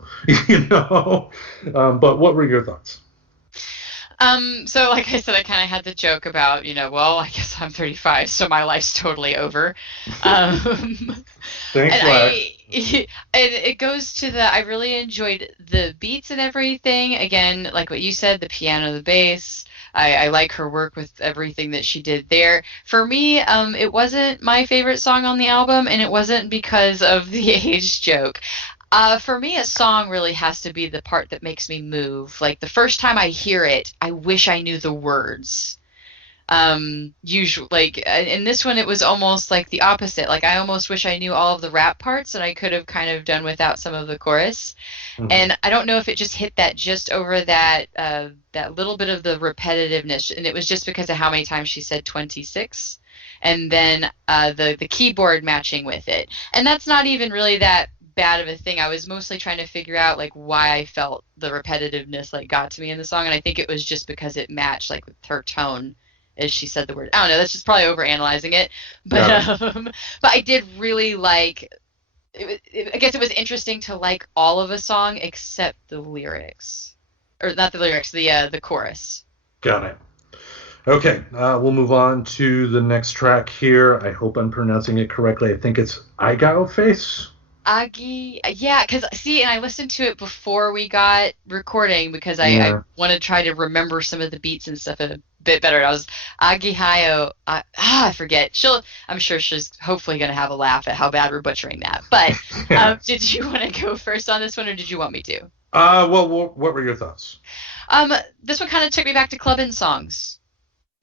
But what were your thoughts? So like I said, I kind of had the joke about, well, I guess I'm 35, so my life's totally over. Thanks, and it goes to I really enjoyed the beats and everything. Again, like what you said, the piano, the bass. I like her work with everything that she did there. For me, it wasn't my favorite song on the album, and it wasn't because of the age joke. For me, a song really has to be the part that makes me move. Like, the first time I hear it, I wish I knew the words. Usually, like, in this one, it was almost like the opposite. Like, I almost wish I knew all of the rap parts, and I could have kind of done without some of the chorus. Mm-hmm. And I don't know if it just hit that just over that little bit of the repetitiveness, and it was just because of how many times she said 26. And then the keyboard matching with it. And that's not even really that bad of a thing. I was mostly trying to figure out like why I felt the repetitiveness like got to me in the song, and I think it was just because it matched like with her tone as she said the word. I don't know, that's just probably overanalyzing it, but but I did really like I guess it was interesting to like all of a song except the lyrics, or not the lyrics, the chorus. Got it. Okay, we'll move on to the next track here. I hope I'm pronouncing it correctly. I think it's Igao Face. Agi, yeah, because see, and I listened to it before we got recording because I Yeah. want to try to remember some of the beats and stuff a bit better. I was Agi Hayo, I forget. I'm sure she's hopefully gonna have a laugh at how bad we're butchering that. But Yeah. did you want to go first on this one, or did you want me to? Well, what were your thoughts? This one kind of took me back to clubbing songs.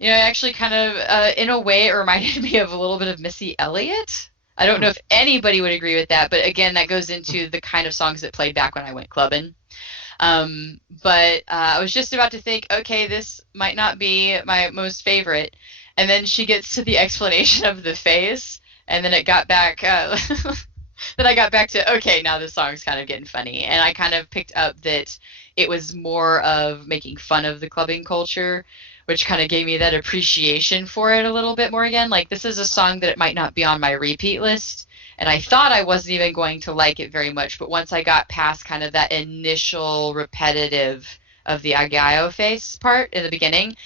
You know, actually kind of, in a way, it reminded me of a little bit of Missy Elliott. I don't know if anybody would agree with that, but again, that goes into the kind of songs that played back when I went clubbing. But I was just about to think, okay, this might not be my most favorite. And then she gets to the explanation of the face, and then it got back, then I got back to, okay, now this song's kind of getting funny. And I kind of picked up that it was more of making fun of the clubbing culture, which kind of gave me that appreciation for it a little bit more again. Like, this is a song that it might not be on my repeat list, and I thought I wasn't even going to like it very much, but once I got past kind of that initial repetitive of the Agayo face part in the beginning,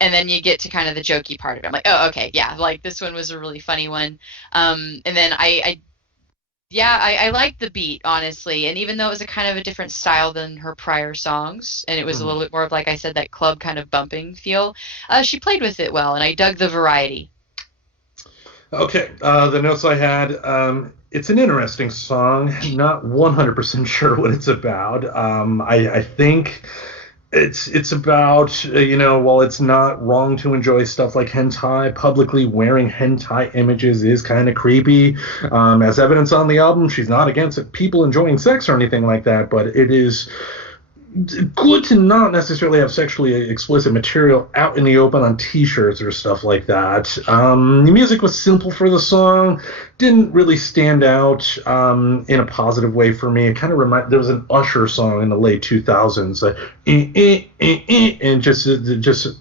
and then you get to kind of the jokey part of it, I'm like, oh, okay, yeah, like this one was a really funny one. And then I liked the beat, honestly. And even though it was a kind of a different style than her prior songs, and it was a little bit more of, like I said, that club kind of bumping feel, she played with it well, and I dug the variety. Okay, the notes I had. It's an interesting song. Not 100% sure what it's about. I think it's about while it's not wrong to enjoy stuff like hentai, publicly wearing hentai images is kind of creepy. As evidence on the album, she's not against people enjoying sex or anything like that, but it is good to not necessarily have sexually explicit material out in the open on t-shirts or stuff like that. The music was simple for the song, didn't really stand out in a positive way for me. It kind of there was an Usher song in the late 2000s, and just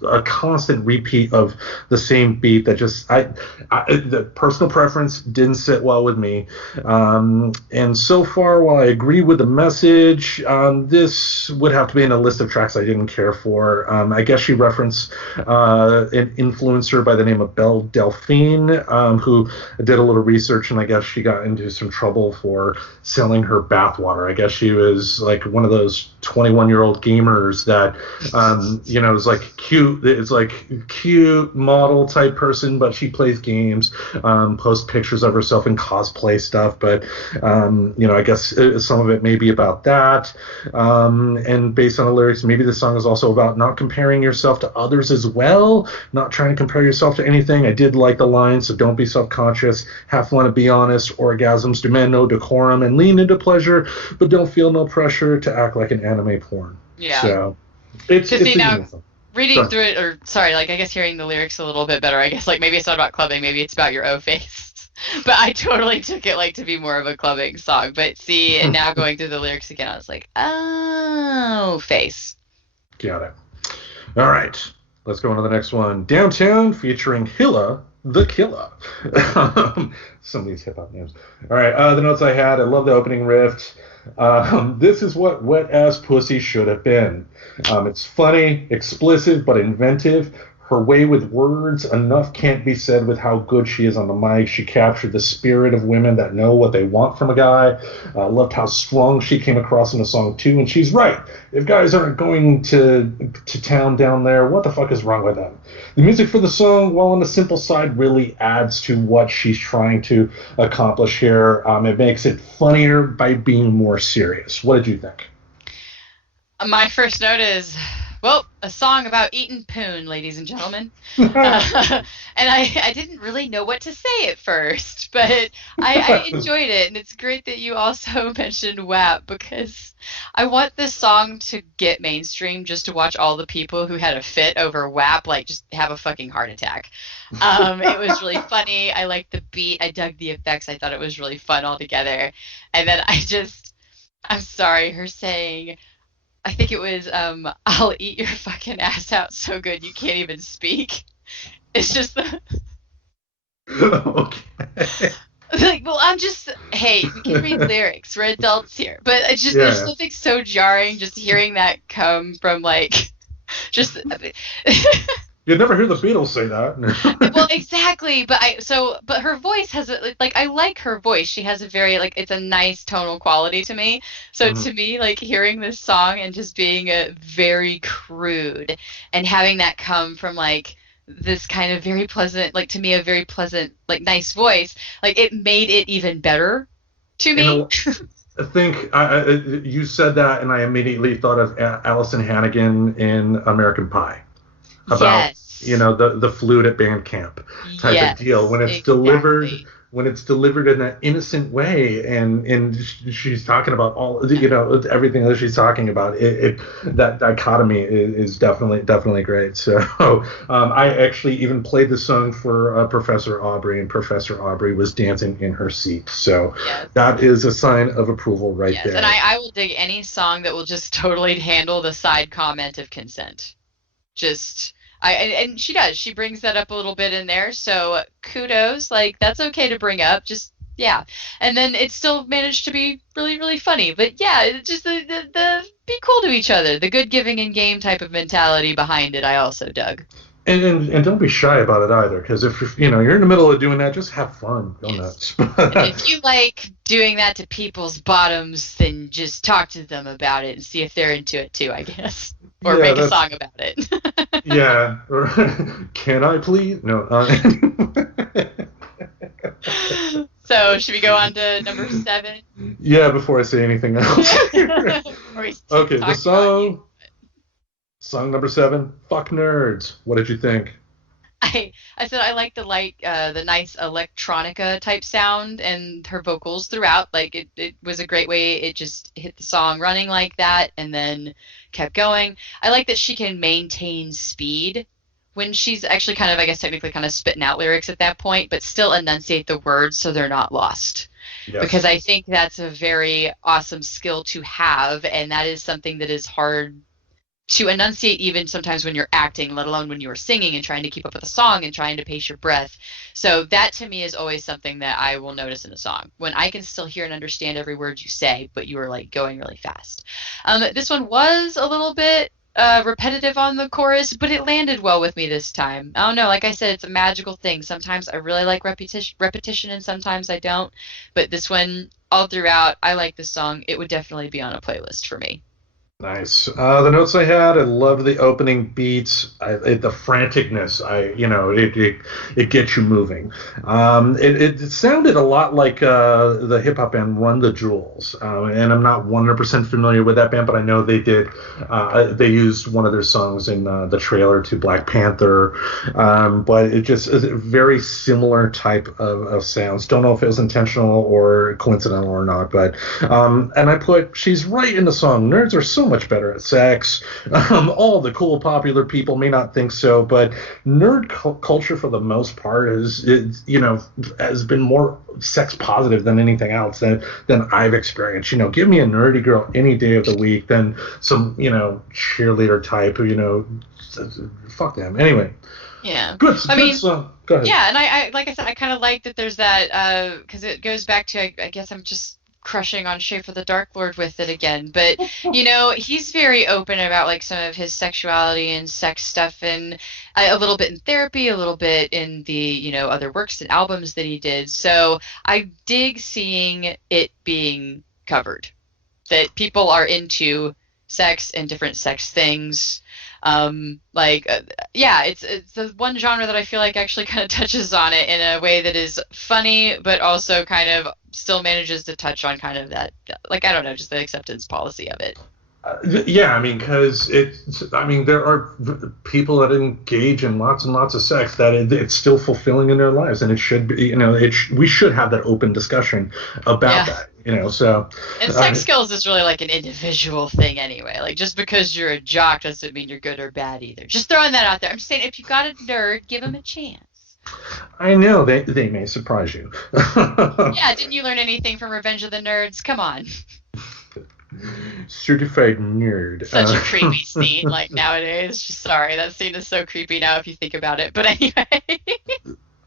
a constant repeat of the same beat that just the personal preference didn't sit well with me. And so far, while I agree with the message, this would have to be in a list of tracks I didn't care for. I guess she referenced an influencer by the name of Belle Delphine, who did a little research, and I guess she got into some trouble for selling her bathwater. I guess she was like one of those 21-year-old gamers that, is like cute. It's like cute model type person, but she plays games, posts pictures of herself in cosplay stuff. But, I guess some of it may be about that. And based on the lyrics, maybe the song is also about not comparing yourself to others as well, not trying to compare yourself to anything. I did like the line, so don't be self-conscious, have fun and be honest, orgasms demand no decorum, and lean into pleasure, but don't feel no pressure to act like an anime porn. Yeah. So it's See, now, meaningful. reading through it, or sorry, like I guess hearing the lyrics a little bit better, I guess like maybe it's not about clubbing, maybe it's about your O face. But I totally took it like to be more of a clubbing song. But see, and now going through the lyrics again, I was like, oh, face. Got it. All right, let's go on to the next one. Downtown featuring Hilla the Killer. Some of these hip hop names. All right, the notes I had. I love the opening riff. This is what wet ass pussy should have been. It's funny, explicit, but inventive. Her way with words, enough can't be said with how good she is on the mic. She captured the spirit of women that know what they want from a guy. Loved how strong she came across in the song too, and she's right. If guys aren't going to town down there, what the fuck is wrong with them? The music for the song, while on the simple side, really adds to what she's trying to accomplish here. It makes it funnier by being more serious. What did you think? My first note is, well, a song about eating poon, ladies and gentlemen. And I didn't really know what to say at first, but I enjoyed it. And it's great that you also mentioned WAP, because I want this song to get mainstream just to watch all the people who had a fit over WAP, like, just have a fucking heart attack. It was really funny. I liked the beat. I dug the effects. I thought it was really fun altogether. And then I'm sorry, her saying, I think it was, I'll eat your fucking ass out so good you can't even speak. It's just Okay. like, well, hey, we can read lyrics. We're adults here. But it's just, Yeah. there's something so jarring just hearing that come from, like, just, You'd never hear the Beatles say that. Well, exactly, but her voice has like I like her voice. She has a very like it's a nice tonal quality to me. So Mhm. to me, like hearing this song and just being a very crude and having that come from like this kind of very pleasant, like to me a very pleasant, like nice voice, like it made it even better to And me. I think you said that, and I immediately thought of Allison Hannigan in American Pie, about Yes. the flute at band camp type of deal, Yes, exactly. when it's delivered in an innocent way, and she's talking about all everything that she's talking about. That dichotomy is definitely great. So I actually even played the song for Professor Aubrey, and Professor Aubrey was dancing in her seat. So Yes. that is a sign of approval right Yes, and there. I will dig any song that will just totally handle the side comment of consent. Just and she does. She brings that up a little bit in there. So kudos, like that's okay to bring up. Just yeah, and then it still managed to be really really funny. But yeah, it's just the be cool to each other. The good giving in game type of mentality behind it. I also dug. And don't be shy about it either, because if you're in the middle of doing that, just have fun, go Yes. nuts. And if you like doing that to people's bottoms, then just talk to them about it and see if they're into it too, I guess. Or Yeah, make a that's song about it. yeah. Can I please? No. So, should we go on to number 7? Yeah, before I say anything else. Or we keep Okay, the talking about you. song number 7. Fuck nerds. What did you think? I said I like the nice electronica type sound and her vocals throughout. Like it was a great way it just hit the song running like that and then kept going. I like that she can maintain speed when she's actually kind of I guess technically kind of spitting out lyrics at that point, but still enunciate the words so they're not lost. Because Yes. I think that's a very awesome skill to have, and that is something that is hard to enunciate even sometimes when you're acting, let alone when you're singing and trying to keep up with a song and trying to pace your breath. So that to me is always something that I will notice in a song when I can still hear and understand every word you say, but you are like going really fast. This one was a little bit repetitive on the chorus, but it landed well with me this time. I don't know. Like I said, it's a magical thing. Sometimes I really like repetition, and sometimes I don't. But this one, all throughout, I like this song. It would definitely be on a playlist for me. Nice. The notes I had, I love the opening beats, the franticness. It gets you moving. It sounded a lot like the hip hop band Run the Jewels, and I'm not 100% familiar with that band, but I know they did. They used one of their songs in the trailer to Black Panther, but it just is a very similar type of sounds. Don't know if it was intentional or coincidental or not, but and I put she's right in the song. Nerds are so much better at sex. All the cool popular people may not think so, but nerd culture for the most part has been more sex positive than anything else than I've experienced. Give me a nerdy girl any day of the week than some cheerleader type fuck them. Anyway, Yeah. I good mean, song. Go ahead. yeah, and I like I said, I kind of like that there's that because it goes back to I guess I'm just crushing on Schaefer the Dark Lord with it again, but he's very open about like some of his sexuality and sex stuff, and a little bit in therapy, a little bit in the other works and albums that he did. So I dig seeing it being covered, that people are into sex and different sex things. Yeah, it's the one genre that I feel like actually kind of touches on it in a way that is funny, but also kind of still manages to touch on kind of that, like, I don't know, just the acceptance policy of it. Yeah, I mean, there are people that engage in lots and lots of sex that it's still fulfilling in their lives, and it should be, we should have that open discussion about Yeah. that, so. And sex skills is really like an individual thing anyway. Like, just because you're a jock doesn't mean you're good or bad either. Just throwing that out there. I'm just saying, if you got a nerd, give him a chance. I know they may surprise you. Yeah, didn't you learn anything from Revenge of the Nerds? Come on. Certified nerd. Such a creepy scene, like nowadays. Just sorry, that scene is so creepy now if you think about it. But anyway.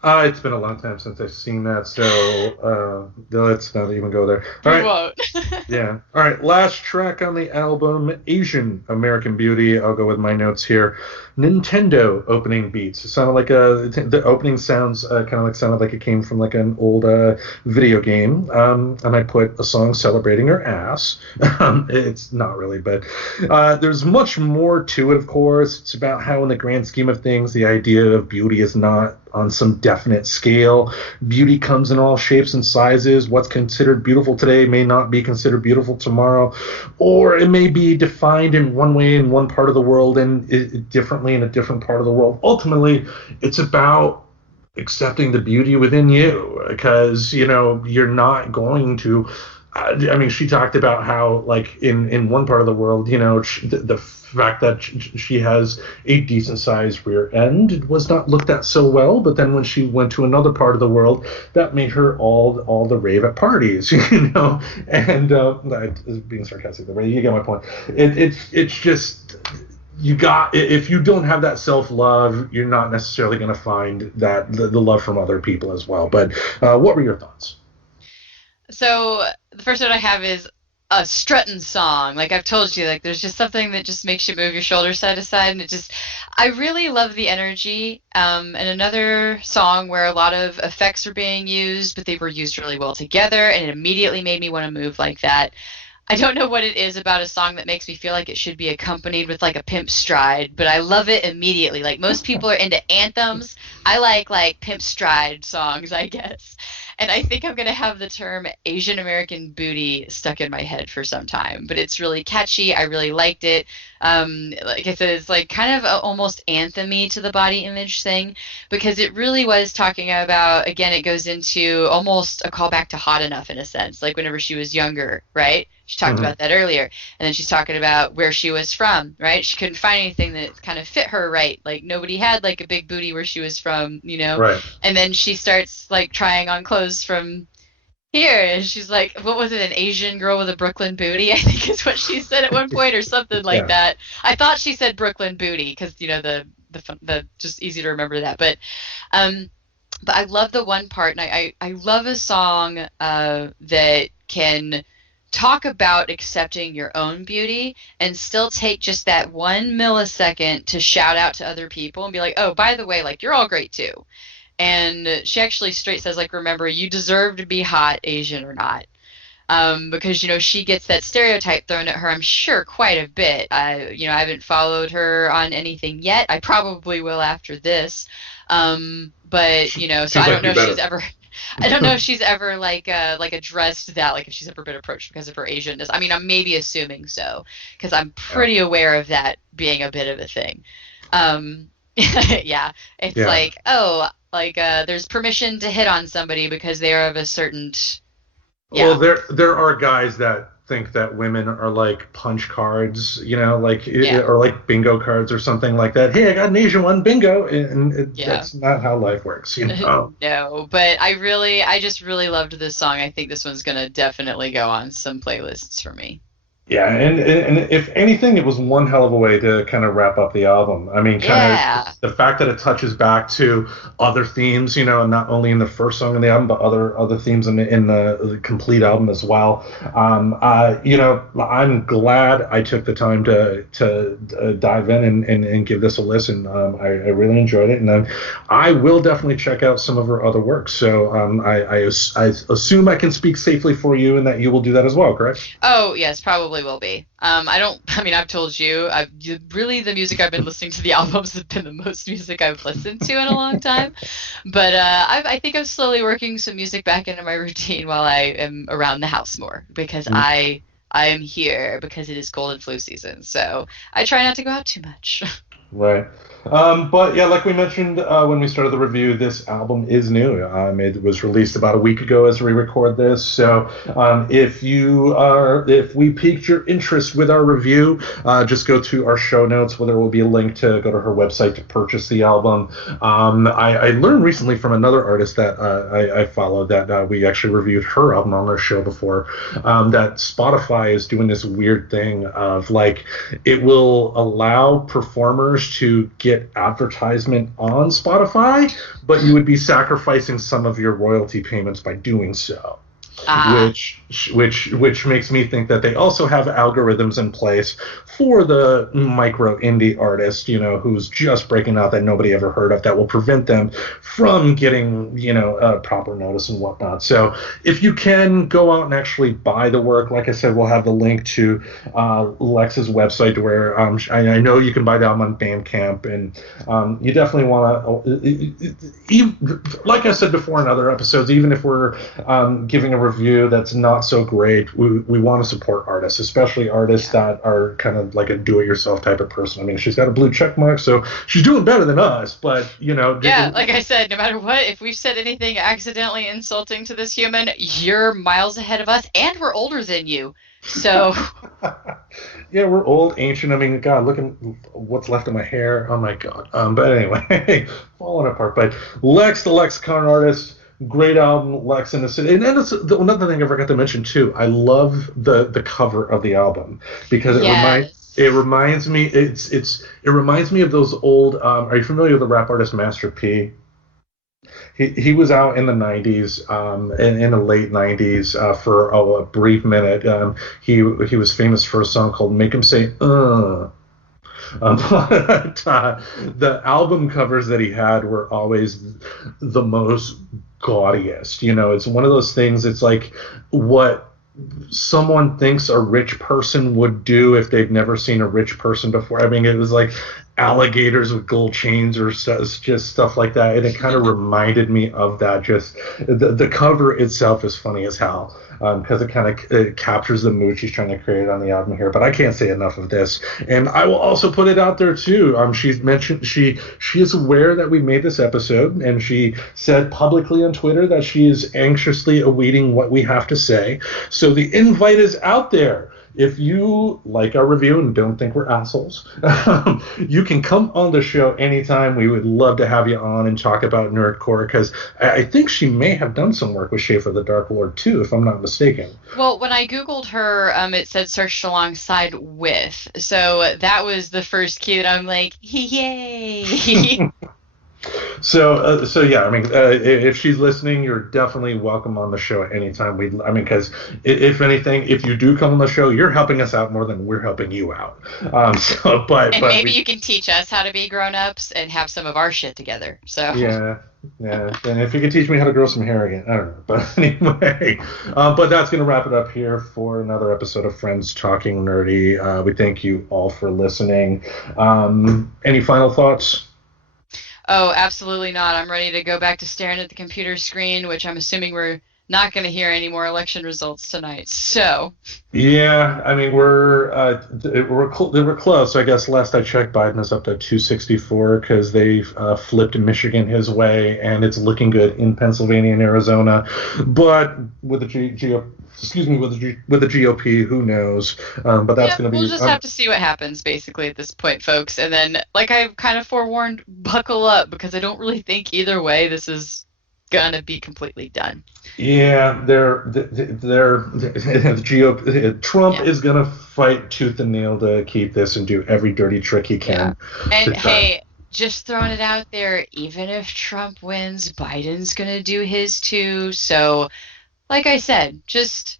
It's been a long time since I've seen that, so let's not even go there. All We right. won't. Yeah. All right. Last track on the album, Asian American Beauty. I'll go with my notes here. Nintendo opening beats. It sounded like the opening sounds kind of like sounded like it came from like an old video game. And I put a song celebrating her ass. It's not really, but there's much more to it. Of course, it's about how, in the grand scheme of things, the idea of beauty is not on some definite scale. Beauty comes in all shapes and sizes. What's considered beautiful today may not be considered beautiful tomorrow, or it may be defined in one way in one part of the world and differently in a different part of the world. Ultimately, it's about accepting the beauty within you, because you're not going to. I mean, she talked about how, like, in one part of the world, the fact that she has a decent sized rear end was not looked at so well, but then when she went to another part of the world, that made her all the rave at parties, And being sarcastic, but you get my point. It's just. If you don't have that self-love, you're not necessarily going to find that the love from other people as well. But what were your thoughts? So the first note I have is a strutting song. Like I've told you, like there's just something that just makes you move your shoulders side to side, and I really love the energy. And another song where a lot of effects were being used, but they were used really well together, and it immediately made me want to move like that. I don't know what it is about a song that makes me feel like it should be accompanied with like a pimp stride, but I love it immediately. Like most people are into anthems. I like pimp stride songs, I guess. And I think I'm going to have the term Asian American booty stuck in my head for some time, but it's really catchy. I really liked it. Like I said, it's like kind of almost anthem-y to the body image thing, because it really was talking about, again, it goes into almost a callback to Hot Enough in a sense, like whenever she was younger, right? She talked about that earlier. And then she's talking about where she was from, right? She couldn't find anything that kind of fit her right. Like nobody had like a big booty where she was from, Right. And then she starts like trying on clothes from here, and she's like, what was it, an Asian girl with a Brooklyn booty, I think is what she said at one point, or something like that. I thought she said Brooklyn booty because the just easy to remember that. But I love the one part, and I love a song that can talk about accepting your own beauty and still take just that 1 millisecond to shout out to other people and be like, oh, by the way, like, you're all great too. And she actually straight says, like, remember, you deserve to be hot, Asian or not. Because, she gets that stereotype thrown at her, I'm sure, quite a bit. I haven't followed her on anything yet. I probably will after this. But, so I don't know if she's ever... I don't know if she's ever like addressed that, like if she's ever been approached because of her Asianness. I mean, I'm maybe assuming so, because I'm pretty aware of that being a bit of a thing. Yeah, it's like, oh, like there's permission to hit on somebody because they are of a certain. Yeah. Well, there are guys that think that women are like punch cards, or like bingo cards or something like that. Hey, I got an Asian one, bingo, and that's not how life works, No, but I just really loved this song. I think this one's gonna definitely go on some playlists for me. Yeah, and if anything, it was one hell of a way to kind of wrap up the album. I mean, the fact that it touches back to other themes, and not only in the first song in the album, but other themes in the complete album as well. I'm glad I took the time to dive in and give this a listen. I really enjoyed it, and I will definitely check out some of her other work. So I assume I can speak safely for you, and that you will do that as well, correct? Oh yes, probably will be. I've told you, really the music I've been listening to, the albums have been the most music I've listened to in a long time. But I think I'm slowly working some music back into my routine while I am around the house more, because I am here because it is cold and flu season. So I try not to go out too much. Right. But yeah, like we mentioned when we started the review, this album is new. It was released about a week ago as we record this. So if we piqued your interest with our review, just go to our show notes where there will be a link to go to her website to purchase the album. I learned recently from another artist that I followed that we actually reviewed her album on our show before, that Spotify is doing this weird thing of like, it will allow performers to get advertisement on Spotify, but you would be sacrificing some of your royalty payments by doing so. which makes me think that they also have algorithms in place for the micro indie artist, who's just breaking out that nobody ever heard of, that will prevent them from getting, proper notice and whatnot. So if you can go out and actually buy the work, like I said, we'll have the link to Lex's website where I know you can buy the album on Bandcamp, and you definitely want to, like I said before in other episodes, even if we're giving a review that's not so great, we want to support artists, especially artists that are kind of like a do-it-yourself type of person. I mean, she's got a blue check mark, so she's doing better than us, but, Yeah, like I said, no matter what, if we've said anything accidentally insulting to this human, you're miles ahead of us, and we're older than you. So... Yeah, we're old, ancient. I mean, God, look at what's left of my hair. Oh, my God. But anyway, falling apart. But Lex, the Lexicon artist, great album, Lex and the City. And then another thing I forgot to mention, too. I love the cover of the album because it reminds me of those old. Are you familiar with the rap artist Master P? He was out in the 90s, in the late 90s, for a brief minute. He was famous for a song called "Make 'Em Say But the album covers that he had were always the most gaudiest. It's one of those things. It's like what someone thinks a rich person would do if they've never seen a rich person before. I mean, it was like alligators with gold chains or just stuff like that, and it kind of reminded me of that. Just the cover itself is funny as hell, because it captures the mood she's trying to create on the album here. But I can't say enough of this, and I will also put it out there too. She's mentioned she is aware that we made this episode, and she said publicly on Twitter that she is anxiously awaiting what we have to say. So the invite is out there. If you like our review and don't think we're assholes, you can come on the show anytime. We would love to have you on and talk about nerdcore, because I think she may have done some work with Schaefer the Dark Lord too, if I'm not mistaken. Well, when I Googled her, it said searched alongside with. So that was the first cue that I'm like, yay! So yeah, I mean, if she's listening, you're definitely welcome on the show at any time. Because if anything, if you do come on the show, you're helping us out more than we're helping you out. Maybe you can teach us how to be grown-ups and have some of our shit together. So yeah. And if you can teach me how to grow some hair again, I don't know. But anyway, but that's going to wrap it up here for another episode of Friends Talking Nerdy. We thank you all for listening. Any final thoughts? Oh, absolutely not. I'm ready to go back to staring at the computer screen, which I'm assuming we're not going to hear any more election results tonight. So. Yeah, I mean, we're close. I guess last I checked, Biden is up to 264 because they flipped Michigan his way, and it's looking good in Pennsylvania and Arizona. But with the GOP, who knows? But that's going to be. We'll just have to see what happens, basically, at this point, folks. And then, like I've kind of forewarned, buckle up, because I don't really think either way this is gonna be completely done. Yeah, the GOP. Trump is gonna fight tooth and nail to keep this and do every dirty trick he can. Yeah. And hey, just throwing it out there, even if Trump wins, Biden's gonna do his too. So, like I said, just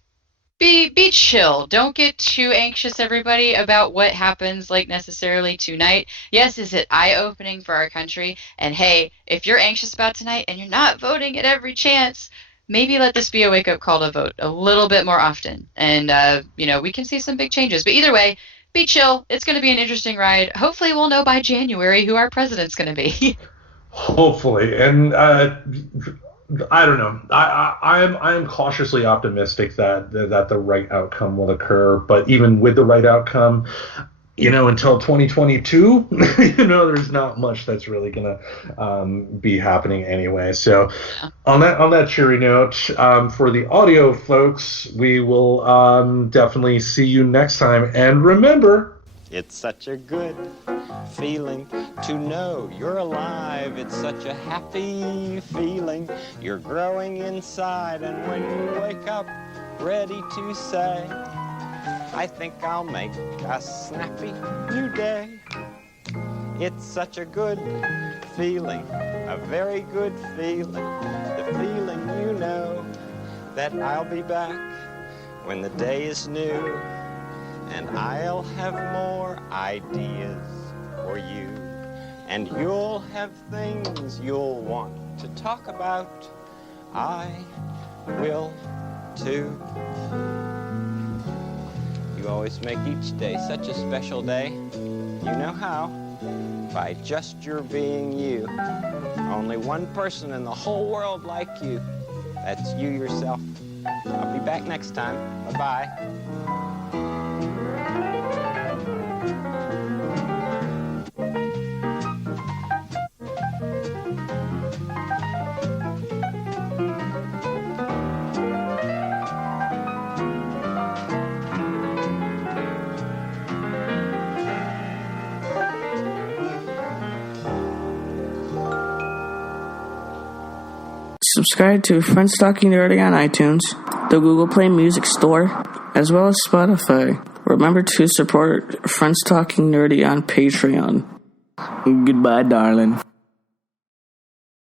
be chill. Don't get too anxious, everybody, about what happens, like, necessarily tonight. Yes, is it eye-opening for our country? And hey, if you're anxious about tonight and you're not voting at every chance, maybe let this be a wake-up call to vote a little bit more often. And, we can see some big changes. But either way, be chill. It's going to be an interesting ride. Hopefully we'll know by January who our president's going to be. Hopefully. And I don't know. I'm cautiously optimistic that the right outcome will occur. But even with the right outcome, until 2022, there's not much that's really gonna be happening anyway. So, on that cheery note, for the audio folks, we will definitely see you next time. And remember, it's such a good feeling to know you're alive. It's such a happy feeling. You're growing inside, and when you wake up ready to say, I think I'll make a snappy new day. It's such a good feeling, a very good feeling. The feeling that I'll be back when the day is new, and I'll have more ideas for you, and you'll have things you'll want to talk about. I will too. You always make each day such a special day. You know how? By just your being you. Only one person in the whole world like you. That's you yourself. I'll be back next time. Bye-bye. Subscribe to Friends Talking Nerdy on iTunes, the Google Play Music Store, as well as Spotify. Remember to support Friends Talking Nerdy on Patreon. Goodbye, darling.